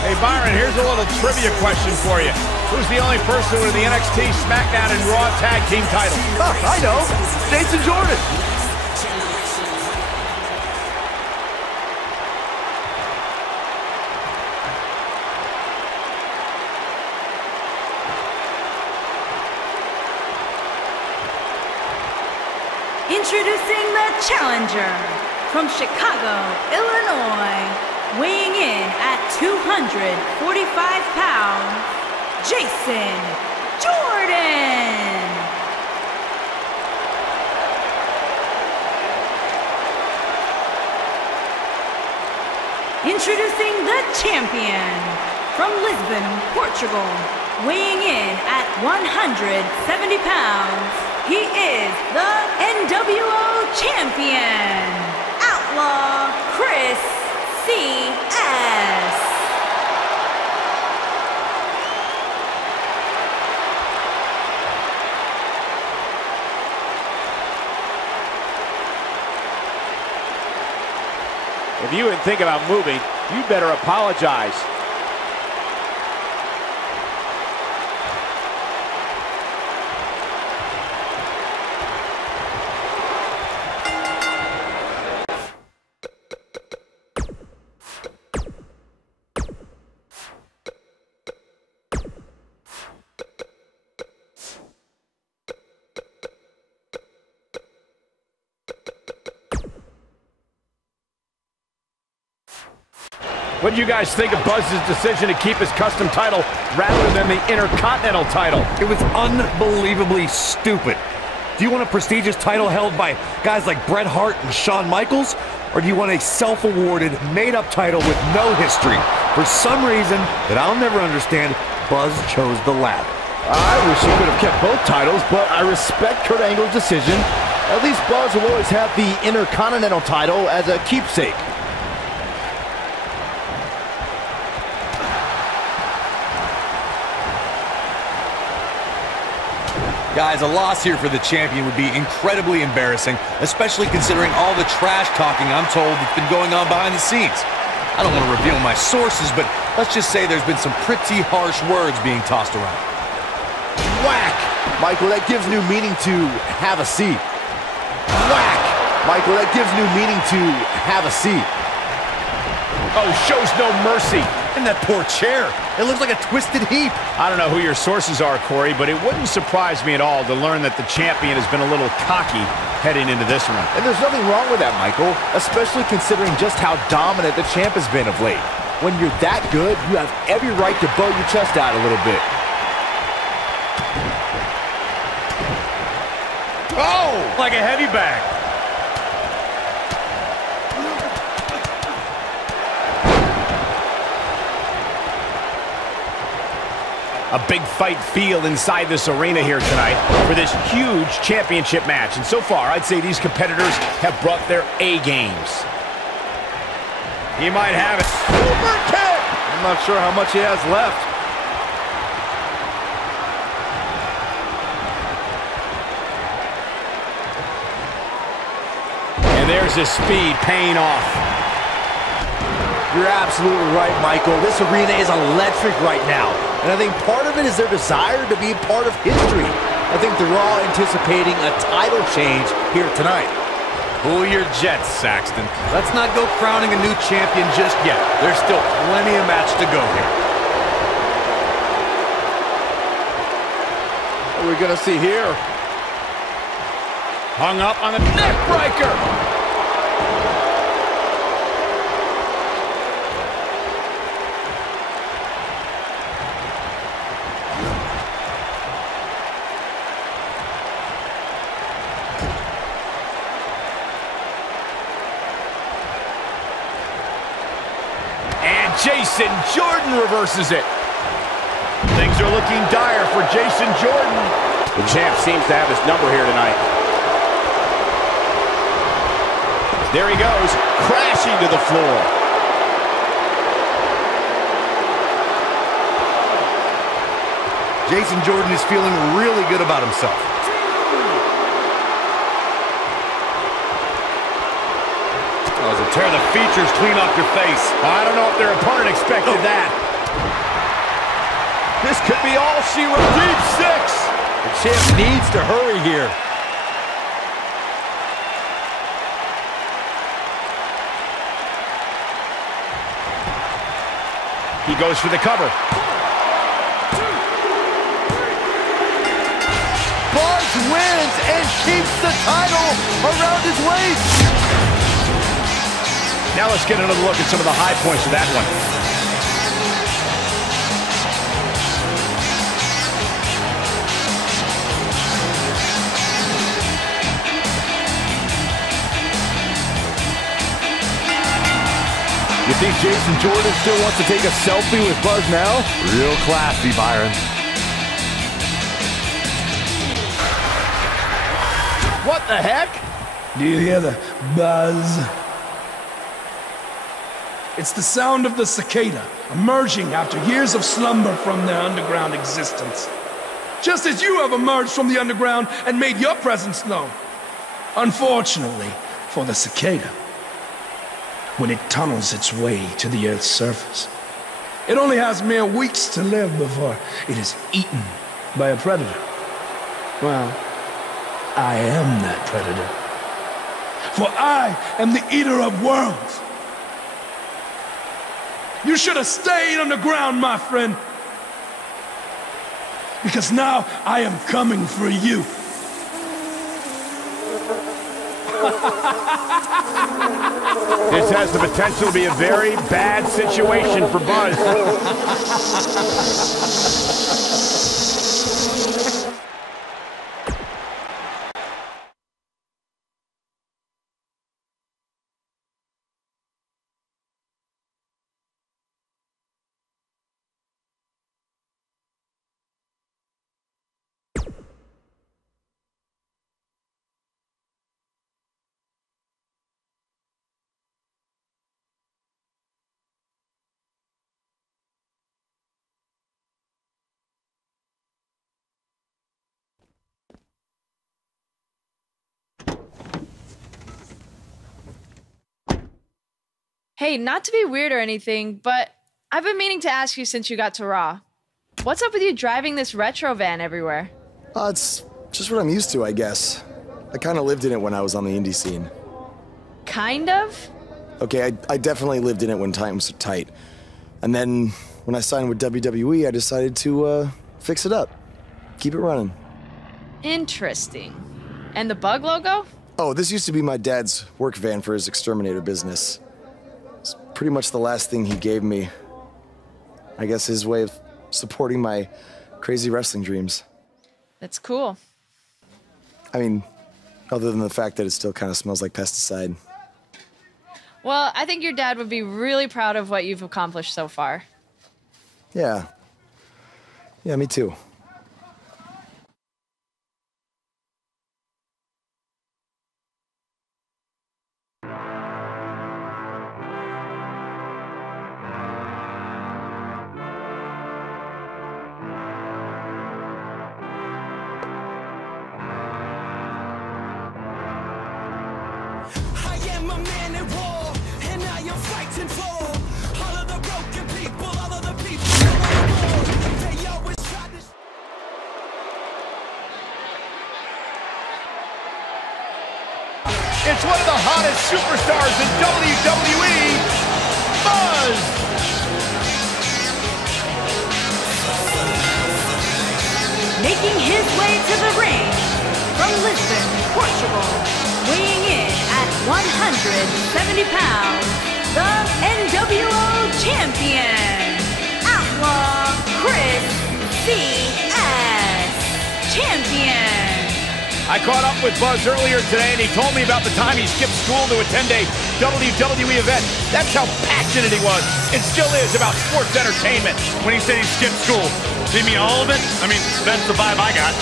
Hey Byron, here's a little trivia question for you. Who's the only person with the NXT, SmackDown, and Raw Tag Team titles? I know. Jason Jordan. Introducing the challenger from Chicago, Illinois, weighing in at 245 pounds, Jason Jordan. Introducing the champion from Lisbon, Portugal, weighing in at 170 pounds, he is the nWo Champion, Outlaw Chris C.S. If you would think about moving, you better apologize. What do you guys think of Buzz's decision to keep his custom title rather than the Intercontinental title? It was unbelievably stupid. Do you want a prestigious title held by guys like Bret Hart and Shawn Michaels? Or do you want a self-awarded, made-up title with no history? For some reason that I'll never understand, Buzz chose the latter. I wish he could have kept both titles, but I respect Kurt Angle's decision. At least Buzz will always have the Intercontinental title as a keepsake. Guys, a loss here for the champion would be incredibly embarrassing, especially considering all the trash talking I'm told that's been going on behind the scenes. I don't want to reveal my sources, but let's just say there's been some pretty harsh words being tossed around. Whack! Michael, that gives new meaning to have a seat. Whack! Michael, that gives new meaning to have a seat. Oh, shows no mercy. And that poor chair. It looks like a twisted heap. I don't know who your sources are, Corey, but it wouldn't surprise me at all to learn that the champion has been a little cocky heading into this one. And there's nothing wrong with that, Michael, especially considering just how dominant the champ has been of late. When you're that good, you have every right to bow your chest out a little bit. Oh! Like a heavy bag. A big fight feel inside this arena here tonight for this huge championship match. And so far, I'd say these competitors have brought their A games. He might have it. Super kick! I'm not sure how much he has left. And there's his speed paying off. You're absolutely right, Michael. This arena is electric right now. And I think part of it is their desire to be a part of history. I think they're all anticipating a title change here tonight. Cool your jets, Saxton. Let's not go crowning a new champion just yet. There's still plenty of match to go here. What are we going to see here? Hung up on the neck breaker. Jason Jordan reverses it. Things are looking dire for Jason Jordan. The champ seems to have his number here tonight. There he goes, crashing to the floor. Jason Jordan is feeling really good about himself. Tear the features clean off your face. I don't know if their opponent expected that. This could be all she wrote. Deep six. The champ needs to hurry here. He goes for the cover. Buzz wins and keeps the title around his waist. Now let's get another look at some of the high points of that one. You think Jason Jordan still wants to take a selfie with Buzz now? Real classy, Byron. What the heck? Do you hear the buzz? It's the sound of the cicada, emerging after years of slumber from their underground existence. Just as you have emerged from the underground and made your presence known. Unfortunately for the cicada, when it tunnels its way to the Earth's surface, it only has mere weeks to live before it is eaten by a predator. Well, I am that predator. For I am the eater of worlds. You should have stayed underground, my friend. Because now I am coming for you. This has the potential to be a very bad situation for Buzz. Hey, not to be weird or anything, but I've been meaning to ask you since you got to Raw. What's up with you driving this retro van everywhere? It's just what I'm used to, I guess. I kind of lived in it when I was on the indie scene. Kind of? Okay, I definitely lived in it when times were tight. And then when I signed with WWE, I decided to fix it up. Keep it running. Interesting. And the bug logo? Oh, this used to be my dad's work van for his exterminator business. It's pretty much the last thing he gave me. I guess his way of supporting my crazy wrestling dreams. That's cool. I mean, other than the fact that it still kind of smells like pesticide. Well, I think your dad would be really proud of what you've accomplished so far. Yeah. Yeah, me too. am a man in war, and I am fighting for all of the broken people, all of the people around the world. They always try to... It's one of the hottest superstars in WWE, Buzz! Making his way to the ring from Lisbon, Portugal, weighing in at 170 pounds, the nWo champion, Outlaw Chris C.S. Champion. I caught up with Buzz earlier today, and he told me about the time he skipped school to attend a WWE event. That's how passionate he was, and still is, about sports entertainment. When he said he skipped school, do you mean all of it? I mean, that's the vibe I got.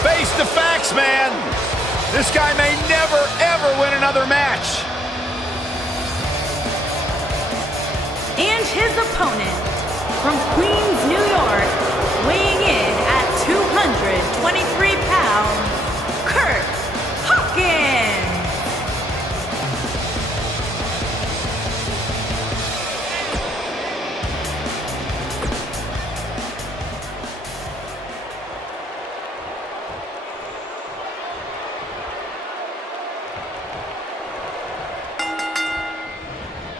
Face the facts, man. This guy may never, ever win another match. And his opponent, from Queens, New York, weighing in at 223 pounds, Kurt Hawkins.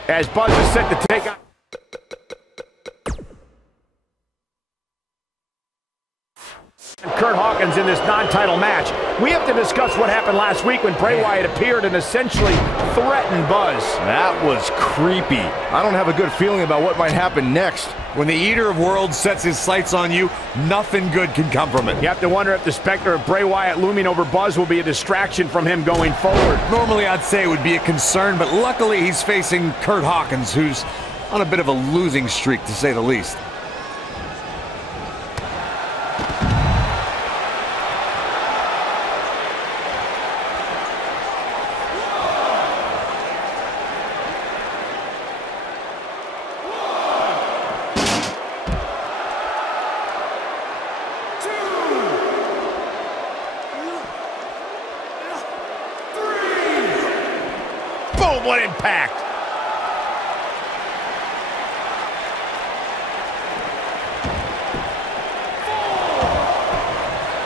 As Buzz is set to take on... Kurt Hawkins in this non-title match, we have to discuss what happened last week when Bray Wyatt appeared and essentially threatened Buzz. That was creepy. I don't have a good feeling about what might happen next. When the Eater of Worlds sets his sights on you, nothing good can come from it. You have to wonder if the specter of Bray Wyatt looming over Buzz will be a distraction from him going forward. Normally I'd say it would be a concern, but luckily he's facing Kurt Hawkins, who's on a bit of a losing streak, to say the least. Boom, what impact!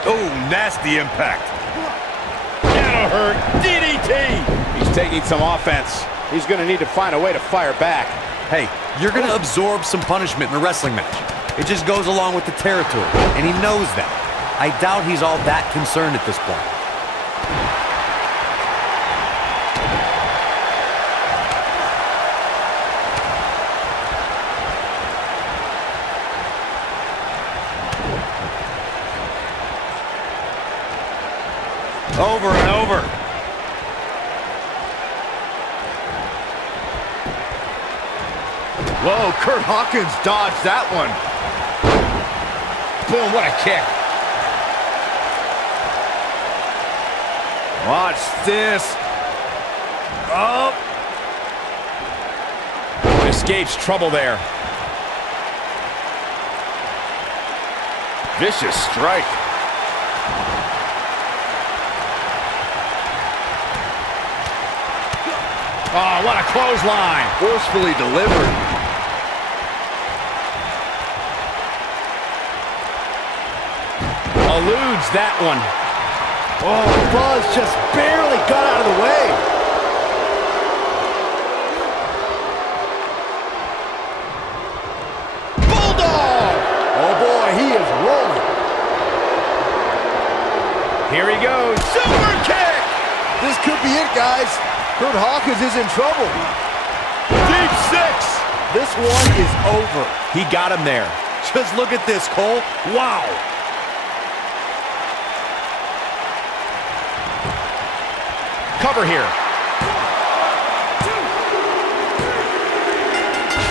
Oh, nasty impact. That'll hurt. DDT! He's taking some offense. He's going to need to find a way to fire back. Hey, you're going to absorb some punishment in a wrestling match. It just goes along with the territory, and he knows that. I doubt he's all that concerned at this point. Over and over. Whoa, Kurt Hawkins dodged that one. Boom, what a kick. Watch this. Oh. Escapes trouble there. Vicious strike. Oh, what a clothesline. Forcefully delivered. Eludes that one. Oh, Buzz just barely got out of the way. Bulldog! Oh boy, he is rolling. Here he goes. Super kick! This could be it, guys. Kurt Hawkins is in trouble. Deep six. This one is over. He got him there. Just look at this, Cole. Wow. Cover here.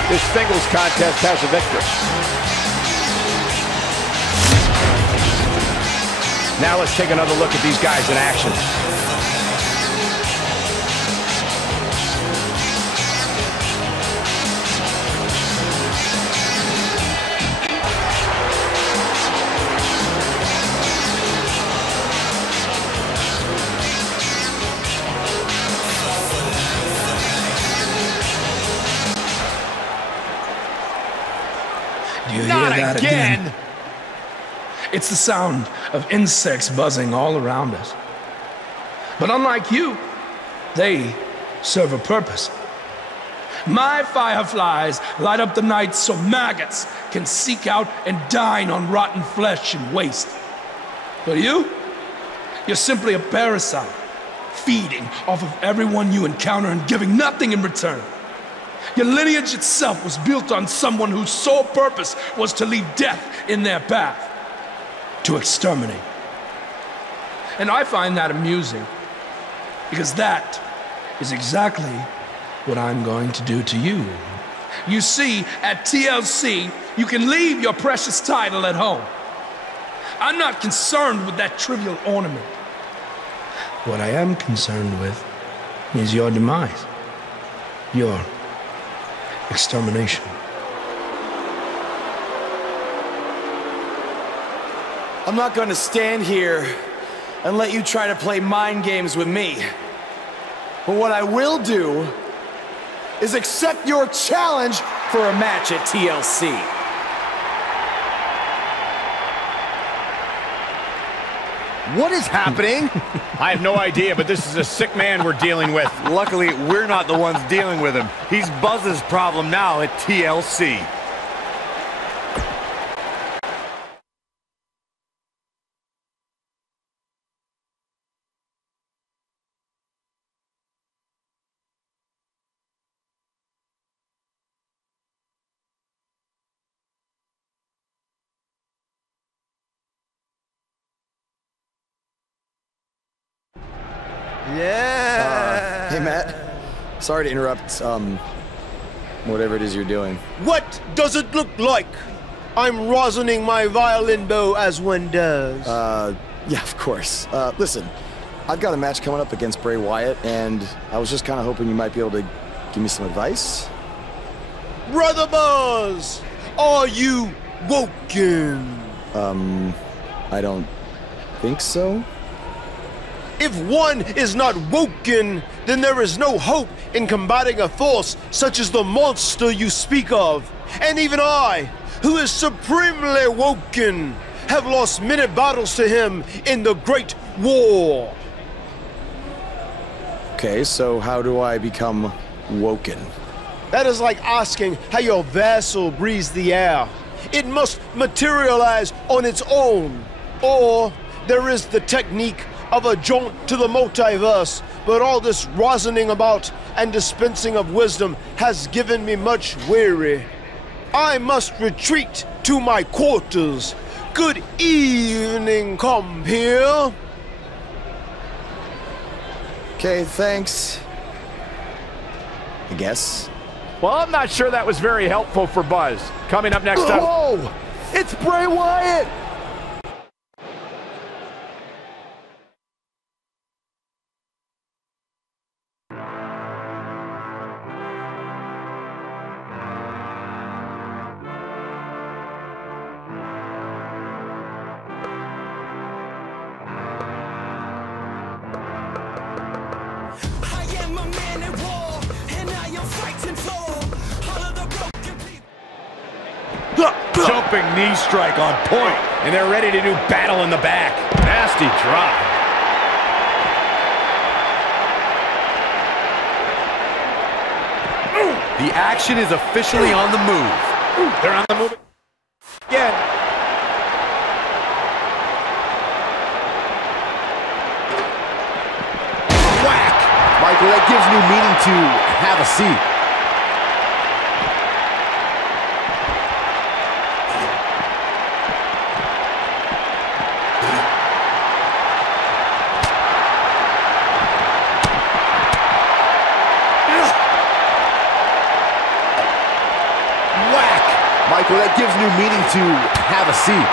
This singles contest has a victor. Now let's take another look at these guys in action. that again. It's the sound of insects buzzing all around us. But unlike you, they serve a purpose. My fireflies light up the night so maggots can seek out and dine on rotten flesh and waste. But you're simply a parasite, feeding off of everyone you encounter and giving nothing in return. Your lineage itself was built on someone whose sole purpose was to leave death in their path, to exterminate. And I find that amusing, because that is exactly what I'm going to do to you. You see, at TLC, you can leave your precious title at home. I'm not concerned with that trivial ornament. What I am concerned with is your demise, your extermination. I'm not going to stand here and let you try to play mind games with me. But what I will do is accept your challenge for a match at TLC. What is happening? I have no idea, but this is a sick man we're dealing with. Luckily, we're not the ones dealing with him. He's Buzz's problem now at TLC. Yeah. Hey, Matt. Sorry to interrupt, whatever it is you're doing. What does it look like? I'm rosining my violin bow as one does. Yeah, of course. Listen, I've got a match coming up against Bray Wyatt, and I was just kind of hoping you might be able to give me some advice. Brother Buzz, are you woken? I don't think so. If one is not woken, then there is no hope in combating a force such as the monster you speak of. And even I, who is supremely woken, have lost many battles to him in the Great War. Okay, so how do I become woken? That is like asking how your vessel breathes the air. It must materialize on its own. Or there is the technique of a jaunt to the multiverse, but all this rosining about and dispensing of wisdom has given me much weary. I must retreat to my quarters. Good evening, compeer. Okay, thanks. I guess. Well, I'm not sure that was very helpful for Buzz. Coming up next up... Oh! It's Bray Wyatt! Jumping knee strike on point. And they're ready to do battle in the back. Nasty drop. The action is officially on the move. They're on the move again. Whack! Michael, that gives new meaning to have a seat. Michael, that gives new meaning to have a seat.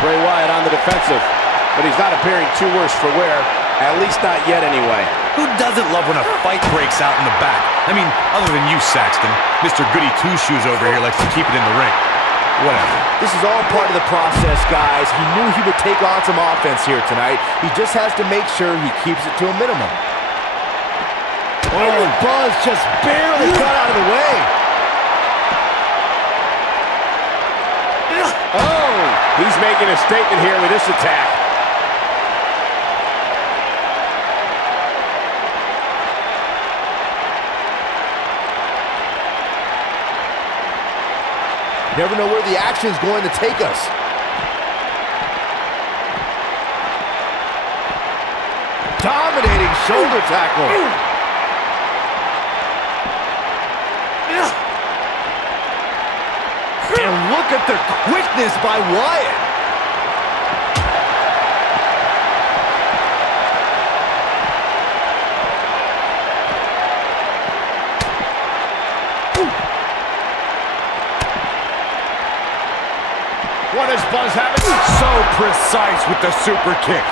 Bray Wyatt on the defensive, but he's not appearing too worse for wear, at least not yet anyway. Who doesn't love when a fight breaks out in the back? I mean, other than you, Saxton. Mr. Goody Two-Shoes over here likes to keep it in the ring. Whatever. This is all part of the process, guys. He knew he would take on some offense here tonight. He just has to make sure he keeps it to a minimum. Oh, Buzz just barely got out of the way. Oh, he's making a statement here with this attack. Never know where the action is going to take us. Dominating shoulder tackle. And look at the quickness by Wyatt. What does Buzz have? So precise with the super kick.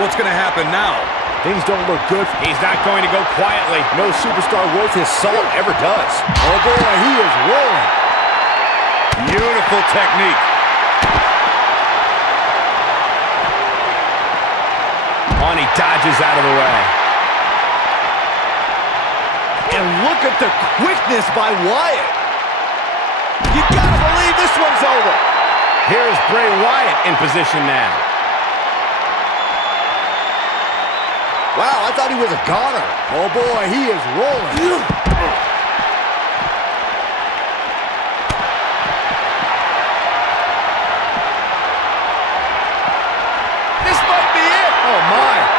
What's going to happen now? Things don't look good. He's not going to go quietly. No superstar worth his salt ever does. Oh boy, he is rolling. Beautiful technique. He dodges out of the way. And look at the quickness by Wyatt. You gotta believe this one's over. Here's Bray Wyatt in position now. Wow, I thought he was a goner. Oh boy, he is rolling. This might be it. Oh my.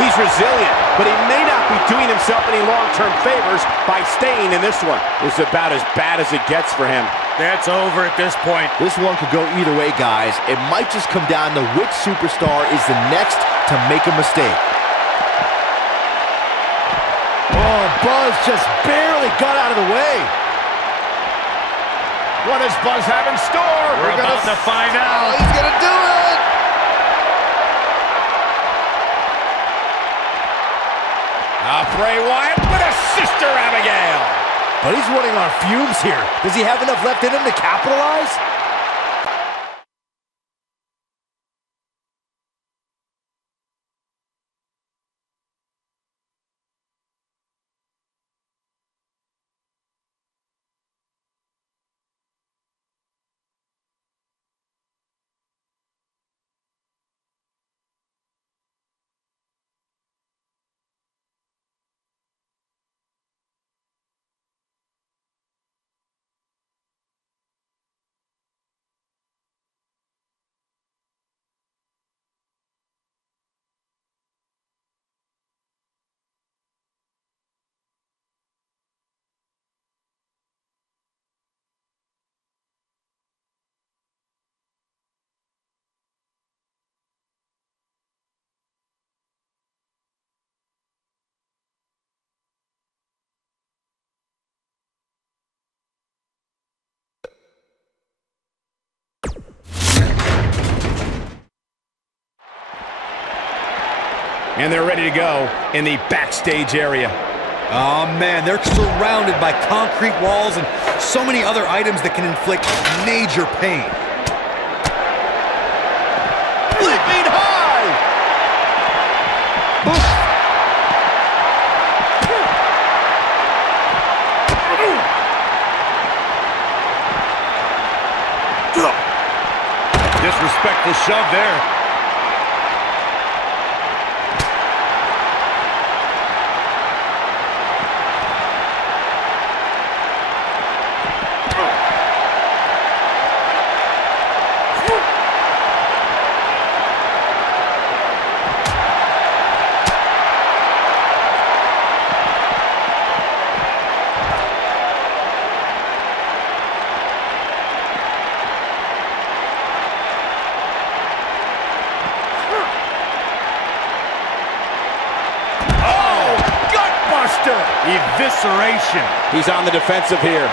He's resilient, but he may not be doing himself any long-term favors by staying in this one. This is about as bad as it gets for him. That's over at this point. This one could go either way, guys. It might just come down to which superstar is the next to make a mistake. Oh, Buzz just barely got out of the way. What does Buzz have in store? We're about to find out. He's gonna do it. Bray Wyatt with a Sister Abigail. But he's running on fumes here. Does he have enough left in him to capitalize? And they're ready to go in the backstage area. Oh man, they're surrounded by concrete walls and so many other items that can inflict major pain. Leaping high! Disrespectful shove there. Evisceration. He's on the defensive here.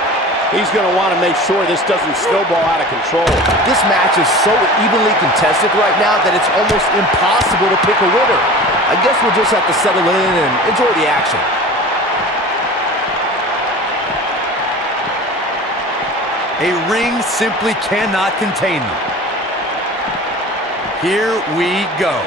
He's going to want to make sure this doesn't snowball out of control. This match is so evenly contested right now that it's almost impossible to pick a winner. I guess we'll just have to settle in and enjoy the action. A ring simply cannot contain them. Here we go.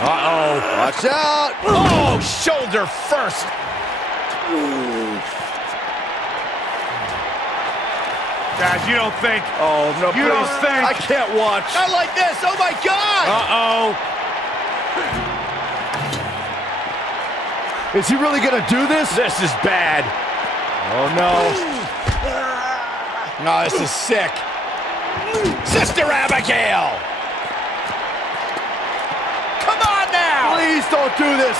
Uh-oh. Watch out. Oh, shoulder first. Guys, you don't think. Oh, no, You don't think. I can't watch. Not like this. Oh, my God. Uh-oh. Is he really going to do this? This is bad. Oh, no. No, this is sick. Sister Abigail. Come on now. Please don't do this.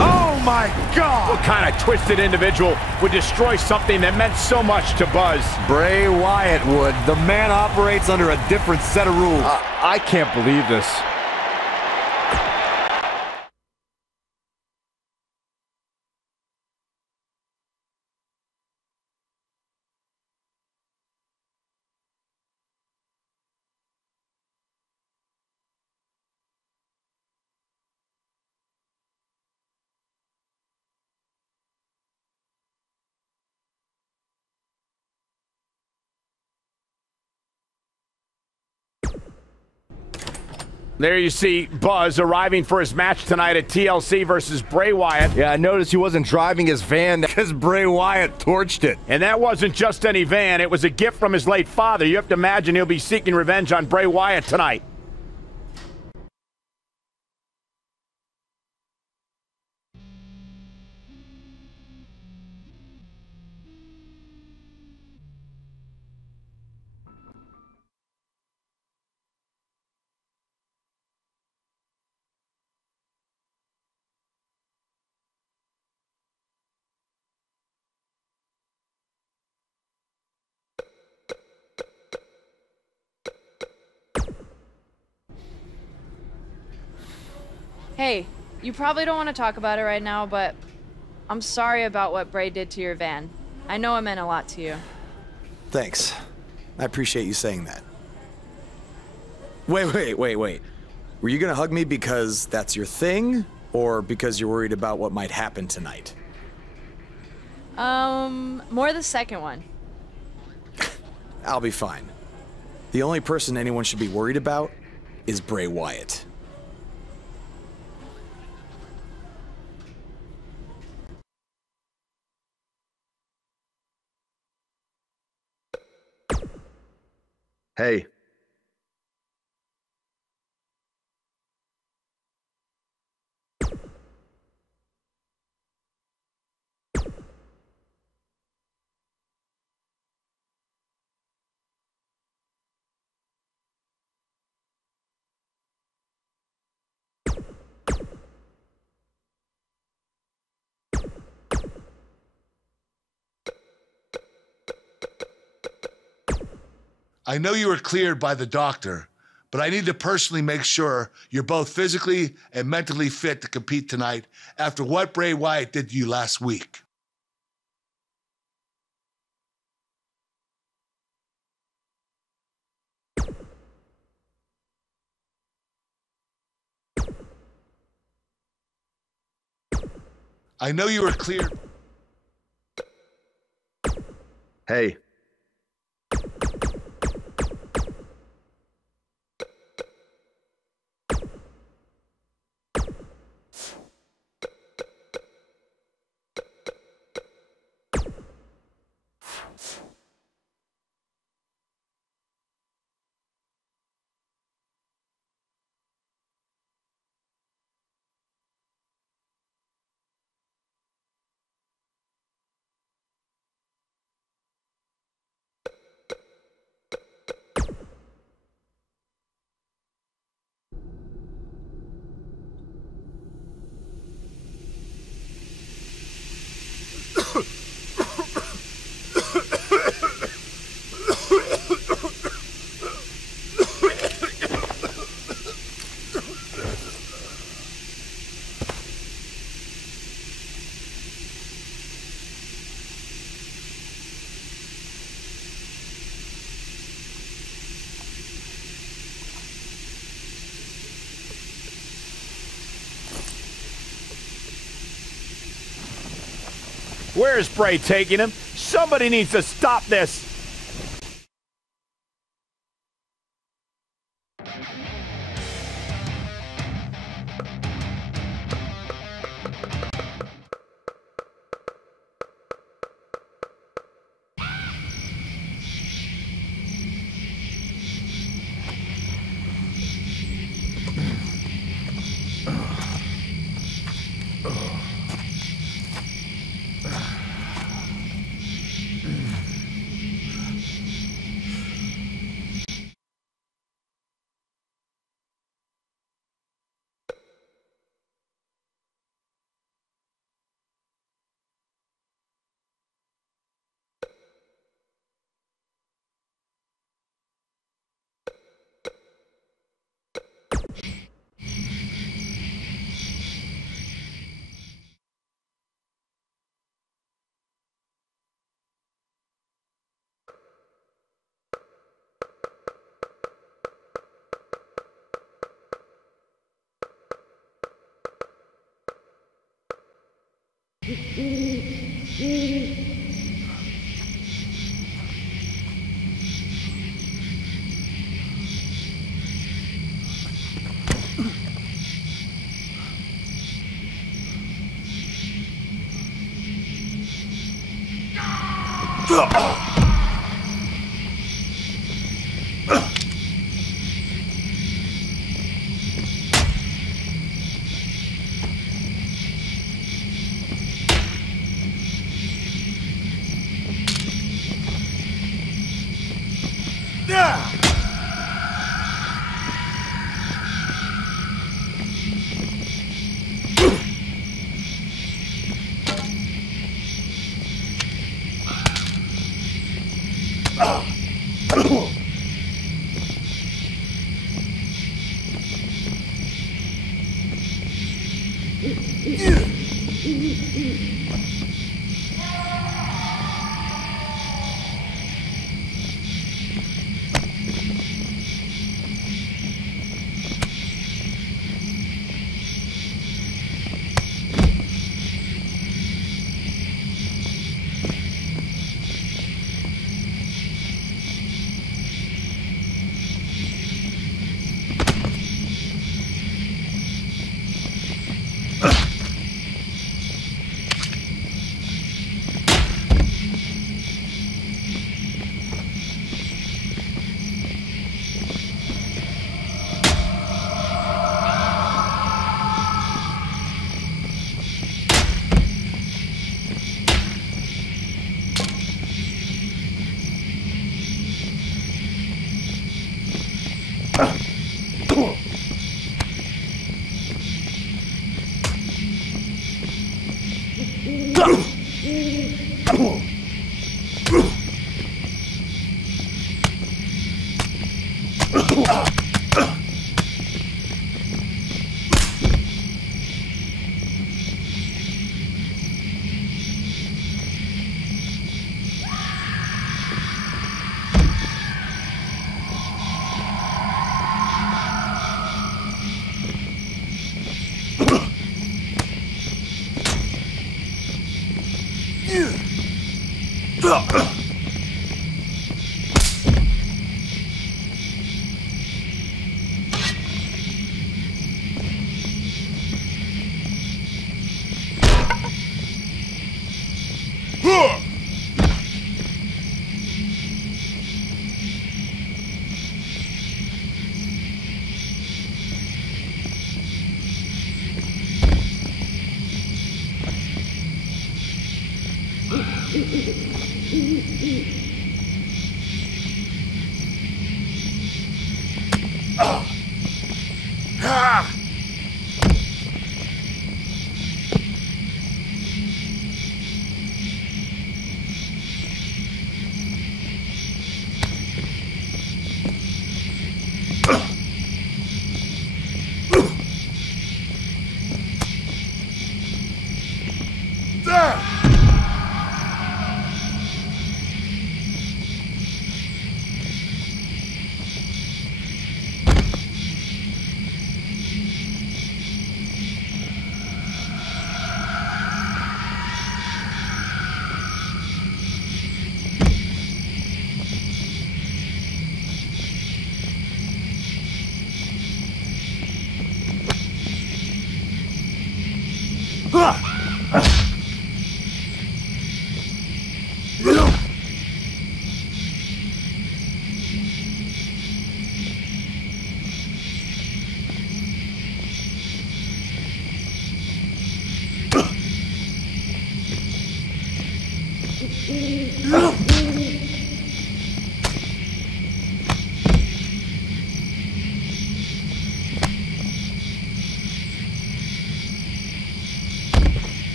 Oh, my God. What kind of twisted individual would destroy something that meant so much to Buzz? Bray Wyatt would. The man operates under a different set of rules. I can't believe this. There you see Buzz arriving for his match tonight at TLC versus Bray Wyatt. Yeah, I noticed he wasn't driving his van because Bray Wyatt torched it. And that wasn't just any van. It was a gift from his late father. You have to imagine he'll be seeking revenge on Bray Wyatt tonight. Hey, you probably don't want to talk about it right now, but I'm sorry about what Bray did to your van. I know it meant a lot to you. Thanks. I appreciate you saying that. Wait. Were you gonna hug me because that's your thing, or because you're worried about what might happen tonight? More the second one. I'll be fine. The only person anyone should be worried about is Bray Wyatt. Hey. I know you were cleared by the doctor, but I need to personally make sure you're both physically and mentally fit to compete tonight after what Bray Wyatt did to you last week. I know you were cleared. Hey. Where is Bray taking him? Somebody needs to stop this.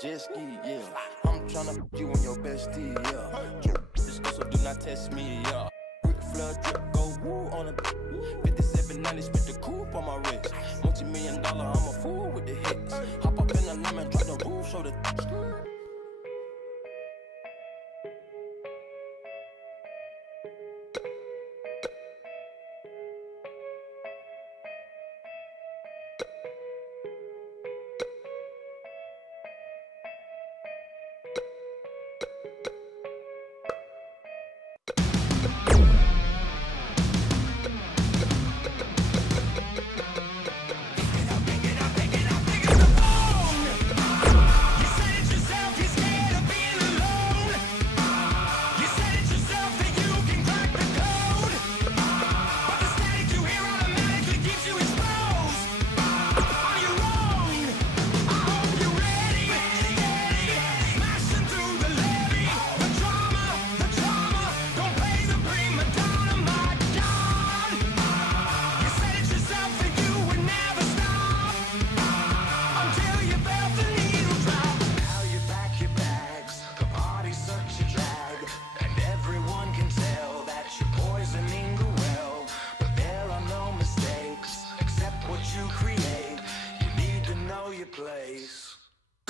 Jet ski, yeah. I'm tryna you and your bestie, yeah. This go, so do not test me, yeah. Ric Flair drip, go woo on a 5790, spit the coupe on my wrist. Multi-million dollar, I'm a fool with the hits. Hop up in the lemon, drop the roof, show the Yourself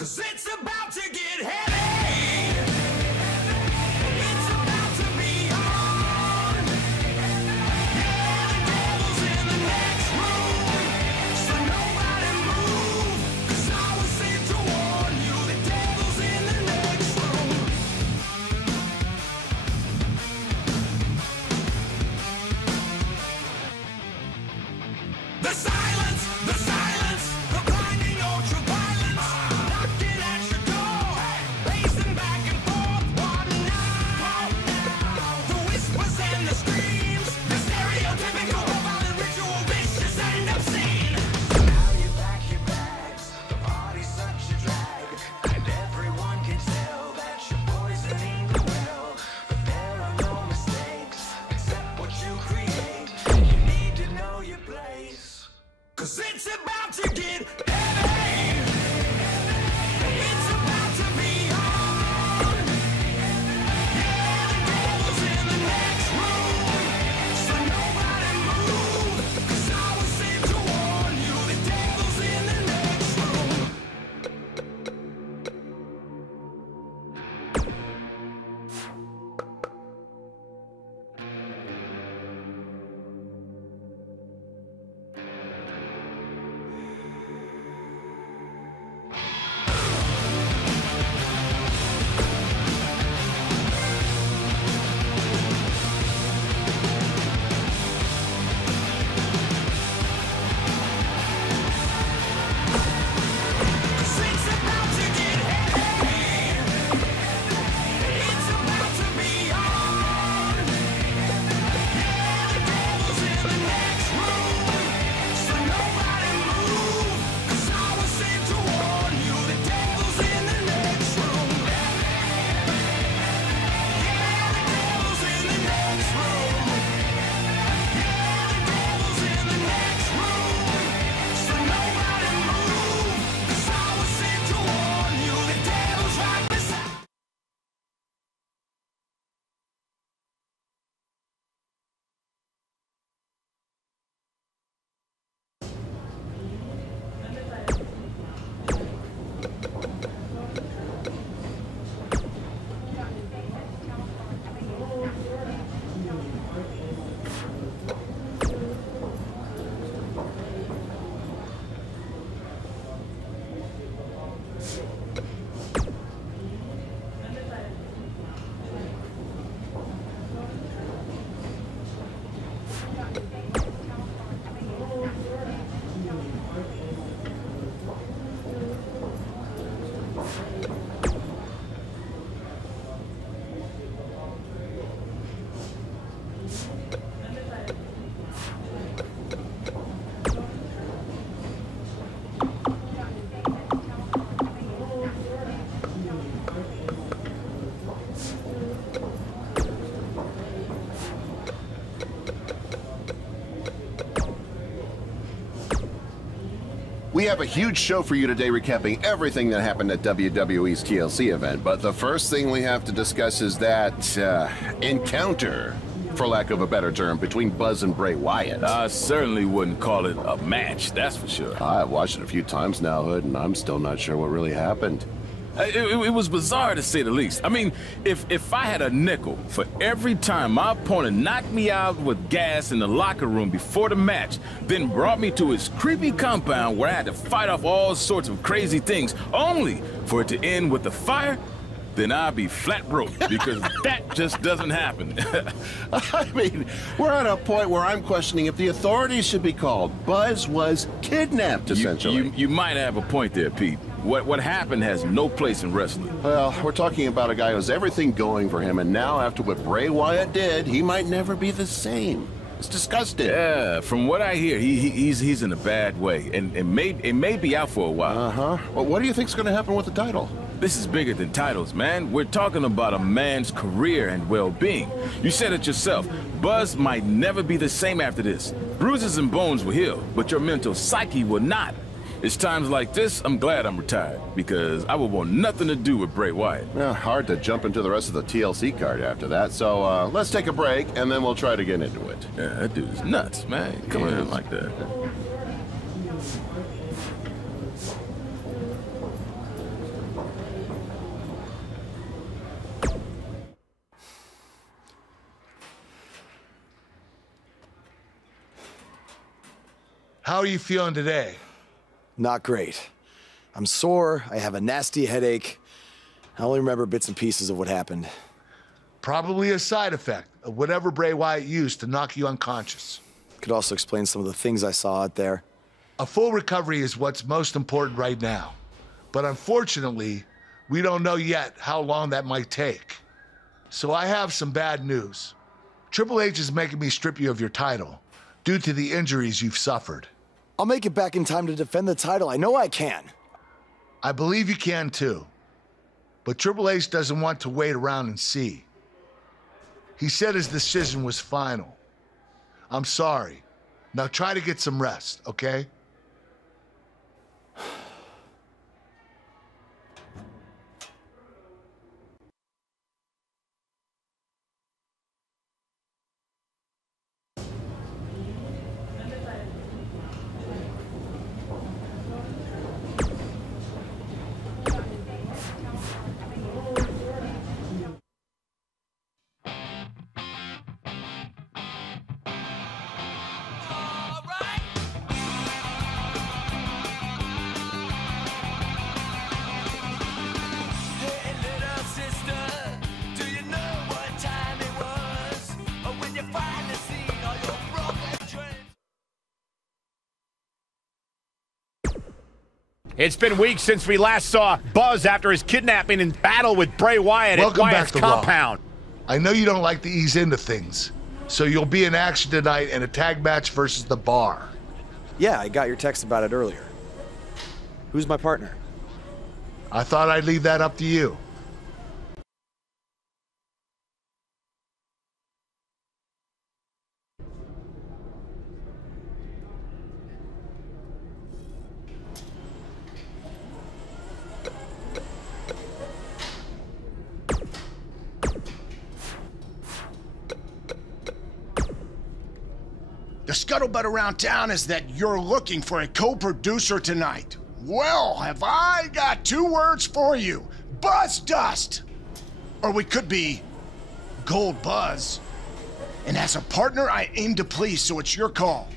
'Cause it's about to get heavy. It's about to be on. Yeah, the devil's in the next room. So nobody move. 'Cause I was sent to warn you. The devil's in the next room. The silence, the silence, the blinding ultraviolence, knocking at your door, pacing back and forth. What now? The whispers and the screams, the stereotypical violent ritual, vicious and obscene. Now you pack your bags, the party's such a drag, and everyone can tell that you're poisoning the well. But there are no mistakes, except what you create. You need to know your place. 'Cause it's about to get heavy. It's about to be on. Yeah, the devil's in the next room. So nobody move. 'Cause I was sent to warn you. The devil's in the next room. We have a huge show for you today recapping everything that happened at WWE's TLC event, but the first thing we have to discuss is that encounter, for lack of a better term, between Buzz and Bray Wyatt. I certainly wouldn't call it a match, that's for sure. I've watched it a few times now, Hood, and I'm still not sure what really happened. It was bizarre to say the least. I mean, if I had a nickel for every time my opponent knocked me out with gas in the locker room before the match, then brought me to his creepy compound where I had to fight off all sorts of crazy things, only for it to end with a fire, then I'd be flat broke, because that just doesn't happen. I mean, we're at a point where I'm questioning if the authorities should be called. Buzz was kidnapped, essentially. You might have a point there, Pete. What happened has no place in wrestling. Well, we're talking about a guy who has everything going for him, and now after what Bray Wyatt did, he might never be the same. It's disgusting. Yeah, from what I hear, he's in a bad way, and it may be out for a while. Uh-huh. Well, what do you think's going to happen with the title? This is bigger than titles, man. We're talking about a man's career and well-being. You said it yourself. Buzz might never be the same after this. Bruises and bones will heal, but your mental psyche will not. It's times like this, I'm glad I'm retired, because I would want nothing to do with Bray Wyatt. Yeah, hard to jump into the rest of the TLC card after that, so let's take a break, and then we'll try to get into it. Yeah, that dude's nuts, man. Come in like that. How are you feeling today? Not great. I'm sore, I have a nasty headache. I only remember bits and pieces of what happened. Probably a side effect of whatever Bray Wyatt used to knock you unconscious. Could also explain some of the things I saw out there. A full recovery is what's most important right now. But unfortunately, we don't know yet how long that might take. So I have some bad news. Triple H is making me strip you of your title due to the injuries you've suffered. I'll make it back in time to defend the title. I know I can. I believe you can too. But Triple H doesn't want to wait around and see. He said his decision was final. I'm sorry. Now try to get some rest, okay? It's been weeks since we last saw Buzz after his kidnapping and battle with Bray Wyatt at Wyatt's compound. I know you don't like to ease into things, so you'll be in action tonight in a tag match versus The Bar. Yeah, I got your text about it earlier. Who's my partner? I thought I'd leave that up to you. The scuttlebutt around town is that you're looking for a co-producer tonight. Well, have I got 2 words for you. Buzz Dust! Or we could be Gold Buzz. And as a partner, I aim to please, so it's your call.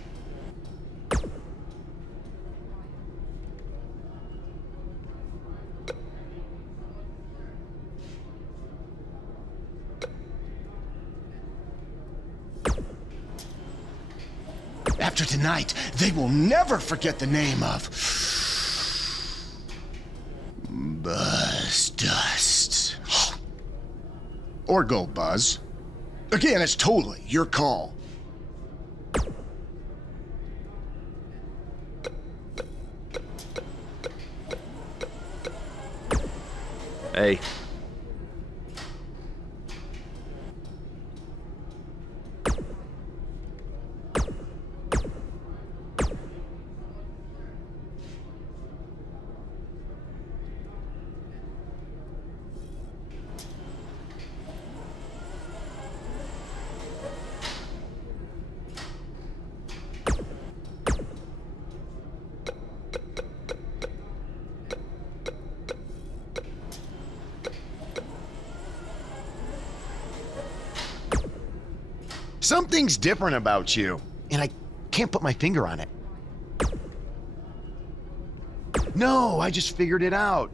After tonight, they will never forget the name of Buzz Dust. Or Gold Buzz. Again, it's totally your call. Hey. Something's different about you, and I can't put my finger on it. No, I just figured it out.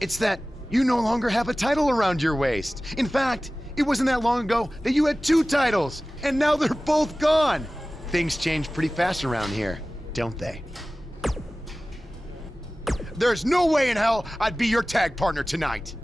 It's that you no longer have a title around your waist. In fact, it wasn't that long ago that you had 2 titles, and now they're both gone. Things change pretty fast around here, don't they? There's no way in hell I'd be your tag partner tonight.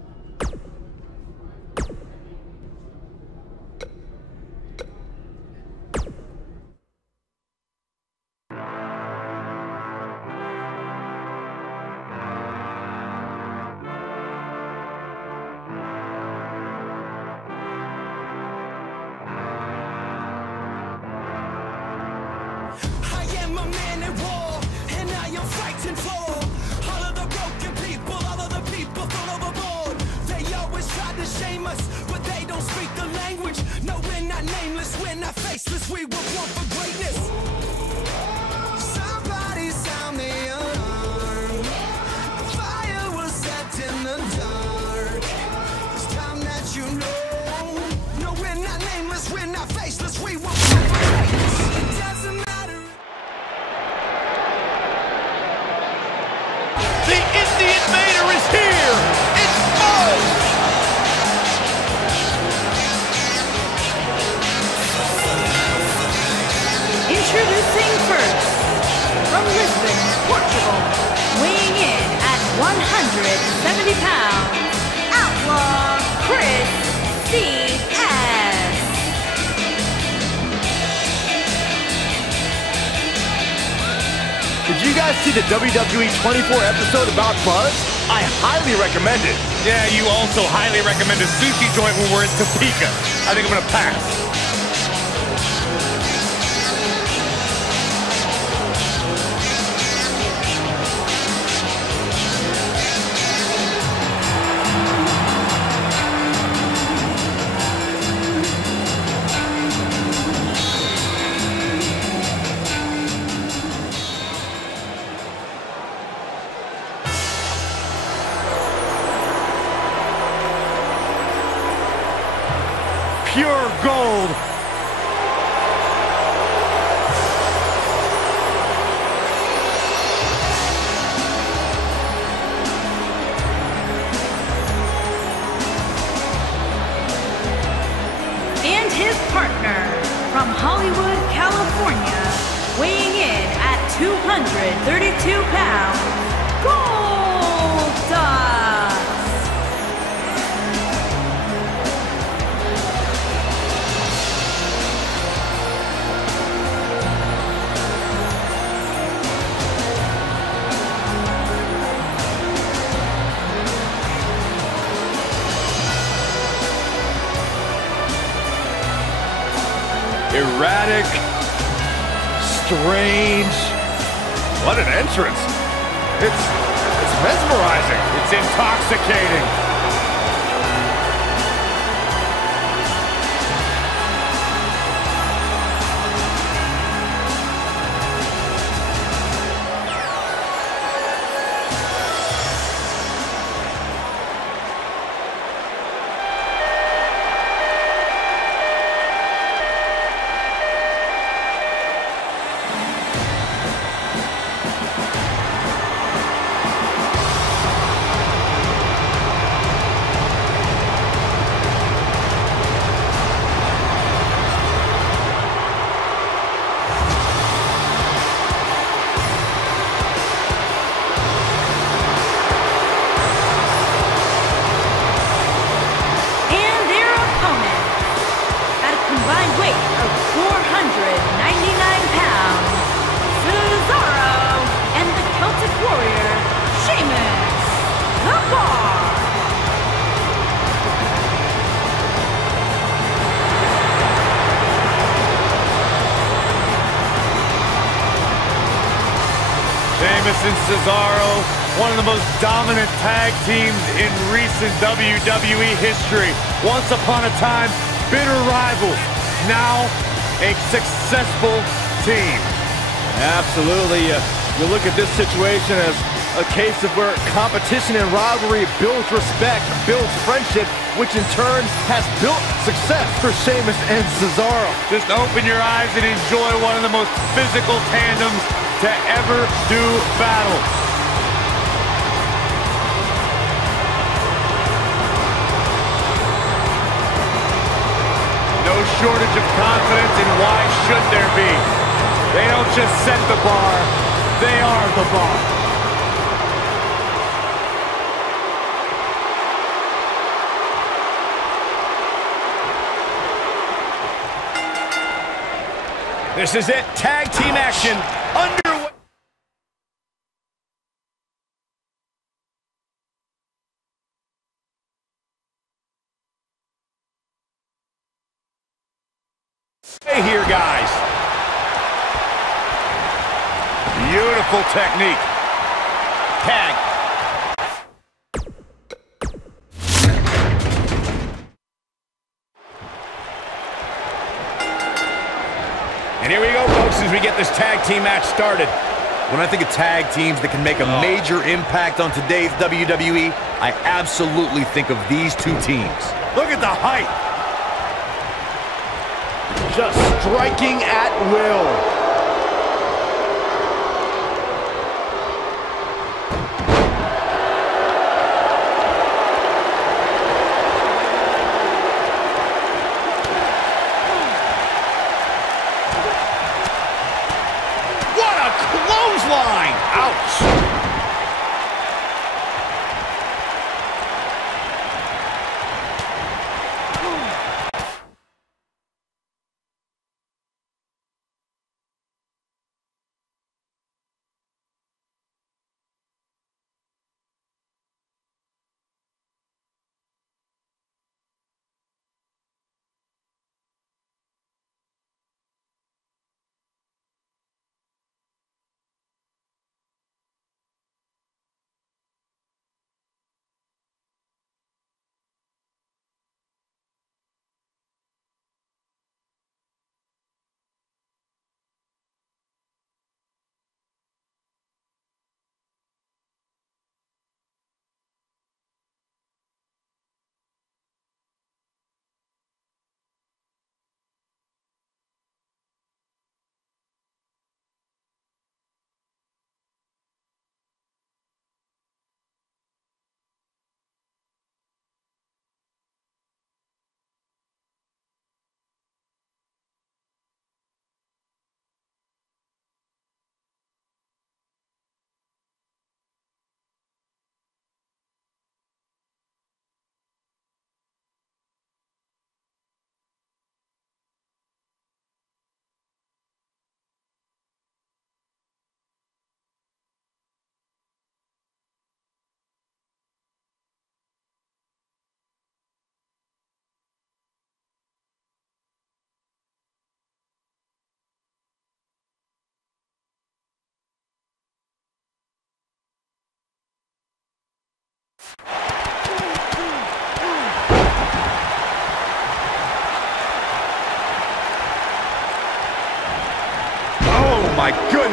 see the WWE 24 episode about Buzz? I highly recommend it. Yeah, you also highly recommend a sushi joint when we're in Topeka. I think I'm gonna pass. Pure gold. And his partner from Hollywood, California, weighing in at 232 pounds, Goldust. Erratic, strange. What an entrance. It's mesmerizing. It's intoxicating. Sheamus and Cesaro, one of the most dominant tag teams in recent WWE history. Once upon a time, bitter rivals. Now, a successful team. Absolutely. You look at this situation as a case of where competition and rivalry builds respect, builds friendship, which in turn has built success for Sheamus and Cesaro. Just open your eyes and enjoy one of the most physical tandems to ever do battle. No shortage of confidence, and why should there be? They don't just set the bar, they are the bar. This is it, tag team action underway. Hey here, guys. Beautiful technique. Tag. And here we go, folks, as we get this tag team match started. When I think of tag teams that can make a major impact on today's WWE, I absolutely think of these two teams. Look at the height. Just striking at will. Clothesline! Ouch!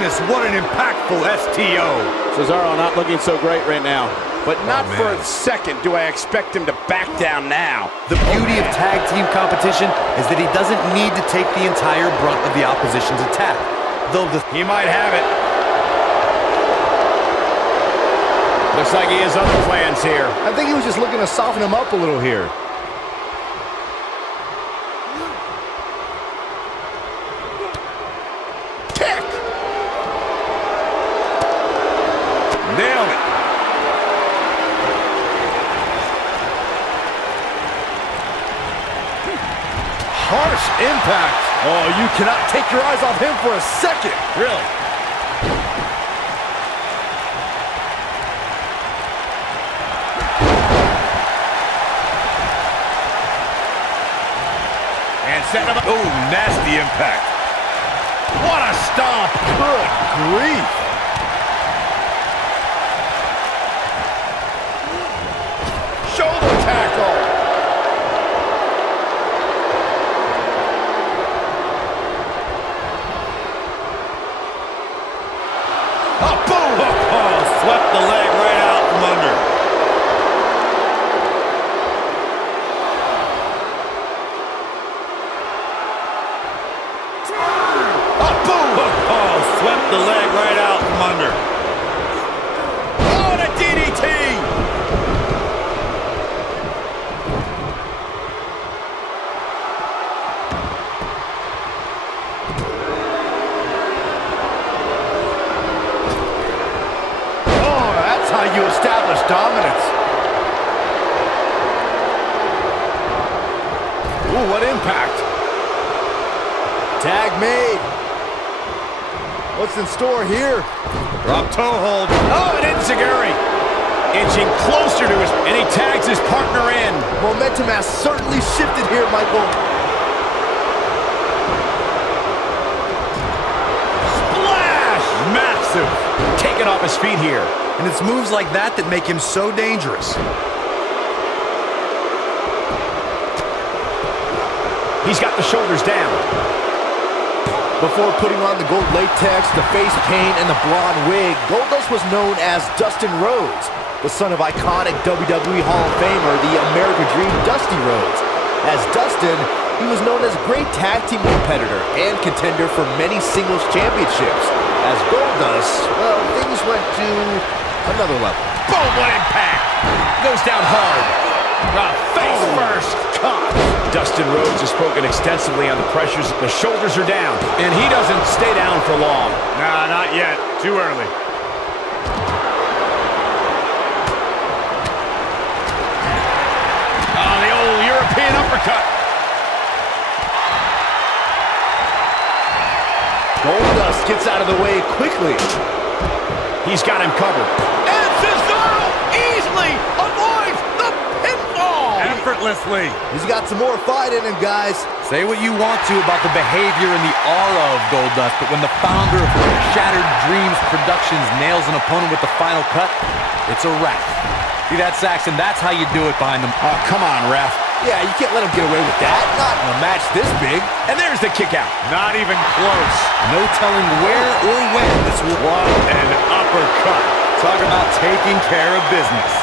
goodness, what an impactful STO. Cesaro not looking so great right now. But not for a second do I expect him to back down now. The beauty of tag team competition is that he doesn't need to take the entire brunt of the opposition's attack. Though he might have it. Looks like he has other plans here. I think he was just looking to soften him up a little here. Kick! Nailed it. Harsh impact. Oh, you cannot take your eyes off him for a second. Really? And set him up. Oh, nasty impact. What a stomp. Good grief. Shoulder tackle. Oh, boom! Oh, swept the leg right out from under. Oh, boom! Oh, swept the leg right out from under. Oh, and a DDT! How you establish dominance. Ooh, what impact. Tag made. What's in store here? Drop toe hold. Oh, and enziguri. Inching closer to his, and he tags his partner in. Momentum has certainly shifted here, Michael. Splash! Massive. Taken off his feet here. And it's moves like that that make him so dangerous. He's got the shoulders down. Before putting on the gold latex, the face paint, and the blonde wig, Goldust was known as Dustin Rhodes, the son of iconic WWE Hall of Famer, the American Dream Dusty Rhodes. As Dustin, he was known as a great tag team competitor and contender for many singles championships. As Goldust, well, things went to another level. Boom, what impact! Goes down hard. Face first. Cut. Dustin Rhodes has spoken extensively on the pressures. The shoulders are down, and he doesn't stay down for long. Nah, not yet. Too early. Oh, the old European uppercut. Goldust gets out of the way quickly. He's got him covered. And Cesaro easily avoids the pinfall. Effortlessly. He's got some more fight in him, guys. Say what you want to about the behavior and the aura of Goldust, but when the founder of Shattered Dreams Productions nails an opponent with the final cut, it's a wrap. See that, Saxon? That's how you do it behind them. Oh, come on, ref. Yeah, you can't let him get away with that. Not in a match this big. And there's the kick out. Not even close. No telling where or when this will... What an uppercut. Talk about taking care of business.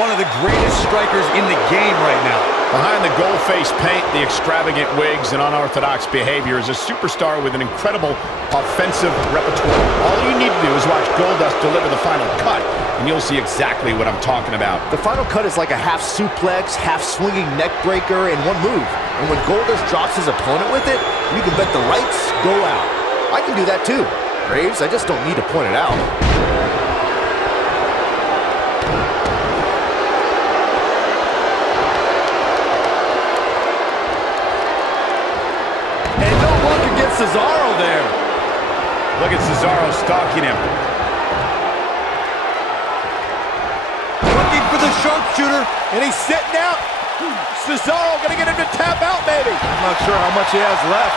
One of the greatest strikers in the game right now. Behind the gold face paint, the extravagant wigs, and unorthodox behavior is a superstar with an incredible offensive repertoire. All you need to do is watch Goldust deliver the final cut, and you'll see exactly what I'm talking about. The final cut is like a half suplex, half swinging neck breaker in one move. And when Goldust drops his opponent with it, you can bet the lights go out. I can do that too. Graves, I just don't need to point it out. Cesaro there. Look at Cesaro stalking him. Looking for the sharpshooter, and he's sitting out. Cesaro gonna get him to tap out, maybe. I'm not sure how much he has left.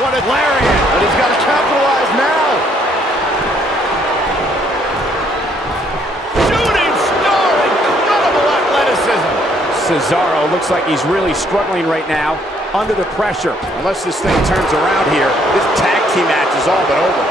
What a lariat! But he's got to capitalize now. Shooting star, incredible athleticism. Cesaro looks like he's really struggling right now. under the pressure. Unless this thing turns around here, this tag team match is all but over.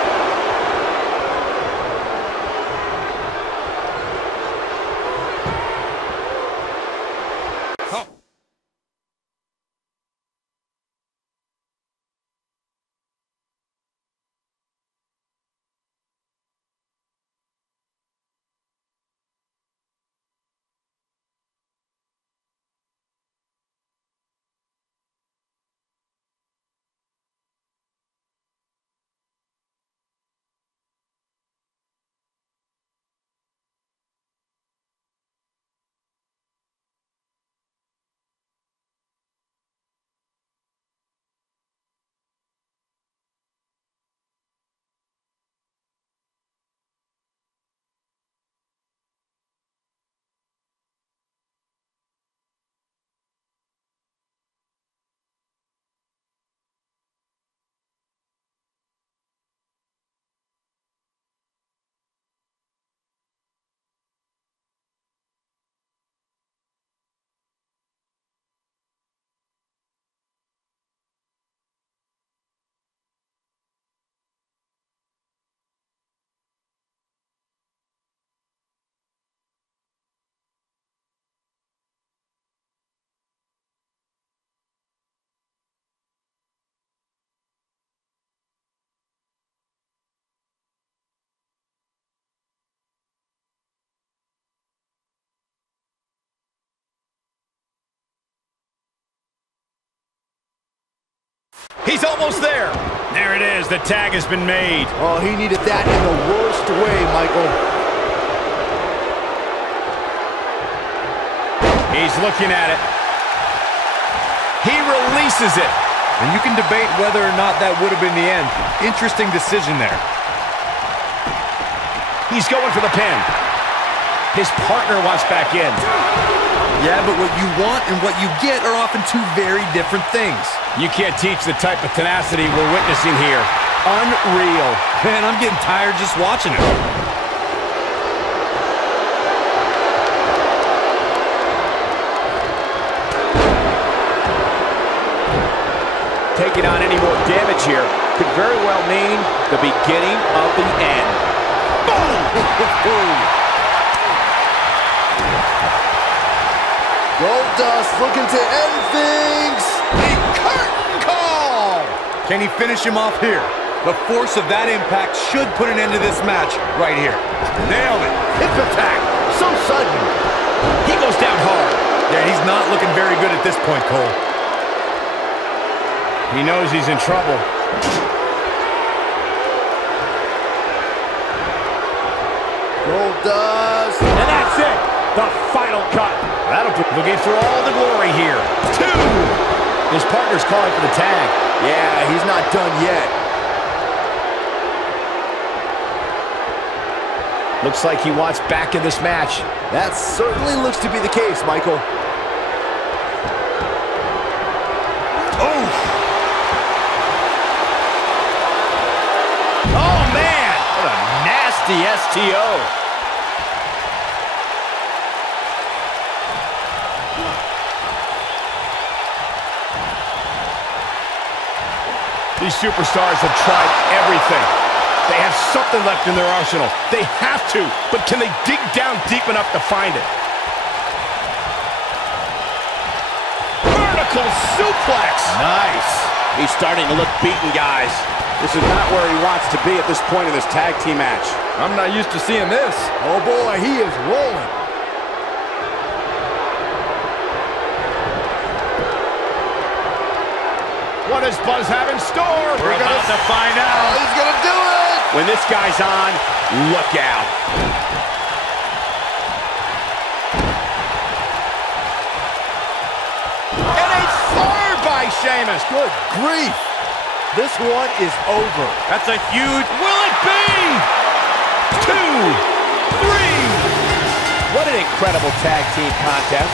He's almost there. There it is. The tag has been made. Oh, he needed that in the worst way, Michael. He's looking at it. He releases it. And you can debate whether or not that would have been the end. Interesting decision there. He's going for the pin. His partner wants back in. Yeah, but what you want and what you get are often two very different things. You can't teach the type of tenacity we're witnessing here. Unreal. Man, I'm getting tired just watching it. Taking on any more damage here could very well mean the beginning of the end. Boom! Goldust looking to end things. A curtain call! Can he finish him off here? The force of that impact should put an end to this match right here. Nailed it. Hip attack. So sudden. He goes down hard. Yeah, he's not looking very good at this point, Cole. He knows he's in trouble. Goldust. And that's it. The final cut. That'll be looking for all the glory here. 2. His partner's calling for the tag. Yeah, he's not done yet. Looks like he wants back in this match. That certainly looks to be the case, Michael. Oh, man! What a nasty STO. These superstars have tried everything. They have something left in their arsenal. They have to, but can they dig down deep enough to find it? Vertical suplex! Nice. He's starting to look beaten, guys. This is not where he wants to be at this point in this tag team match. I'm not used to seeing this. Oh boy, he is rolling. What does Buzz have in store? We're about to find out. Oh, he's gonna do it! When this guy's on, look out. And a third by Sheamus. Good grief. This one is over. That's a huge... Will it be? 2, 3. What an incredible tag team contest.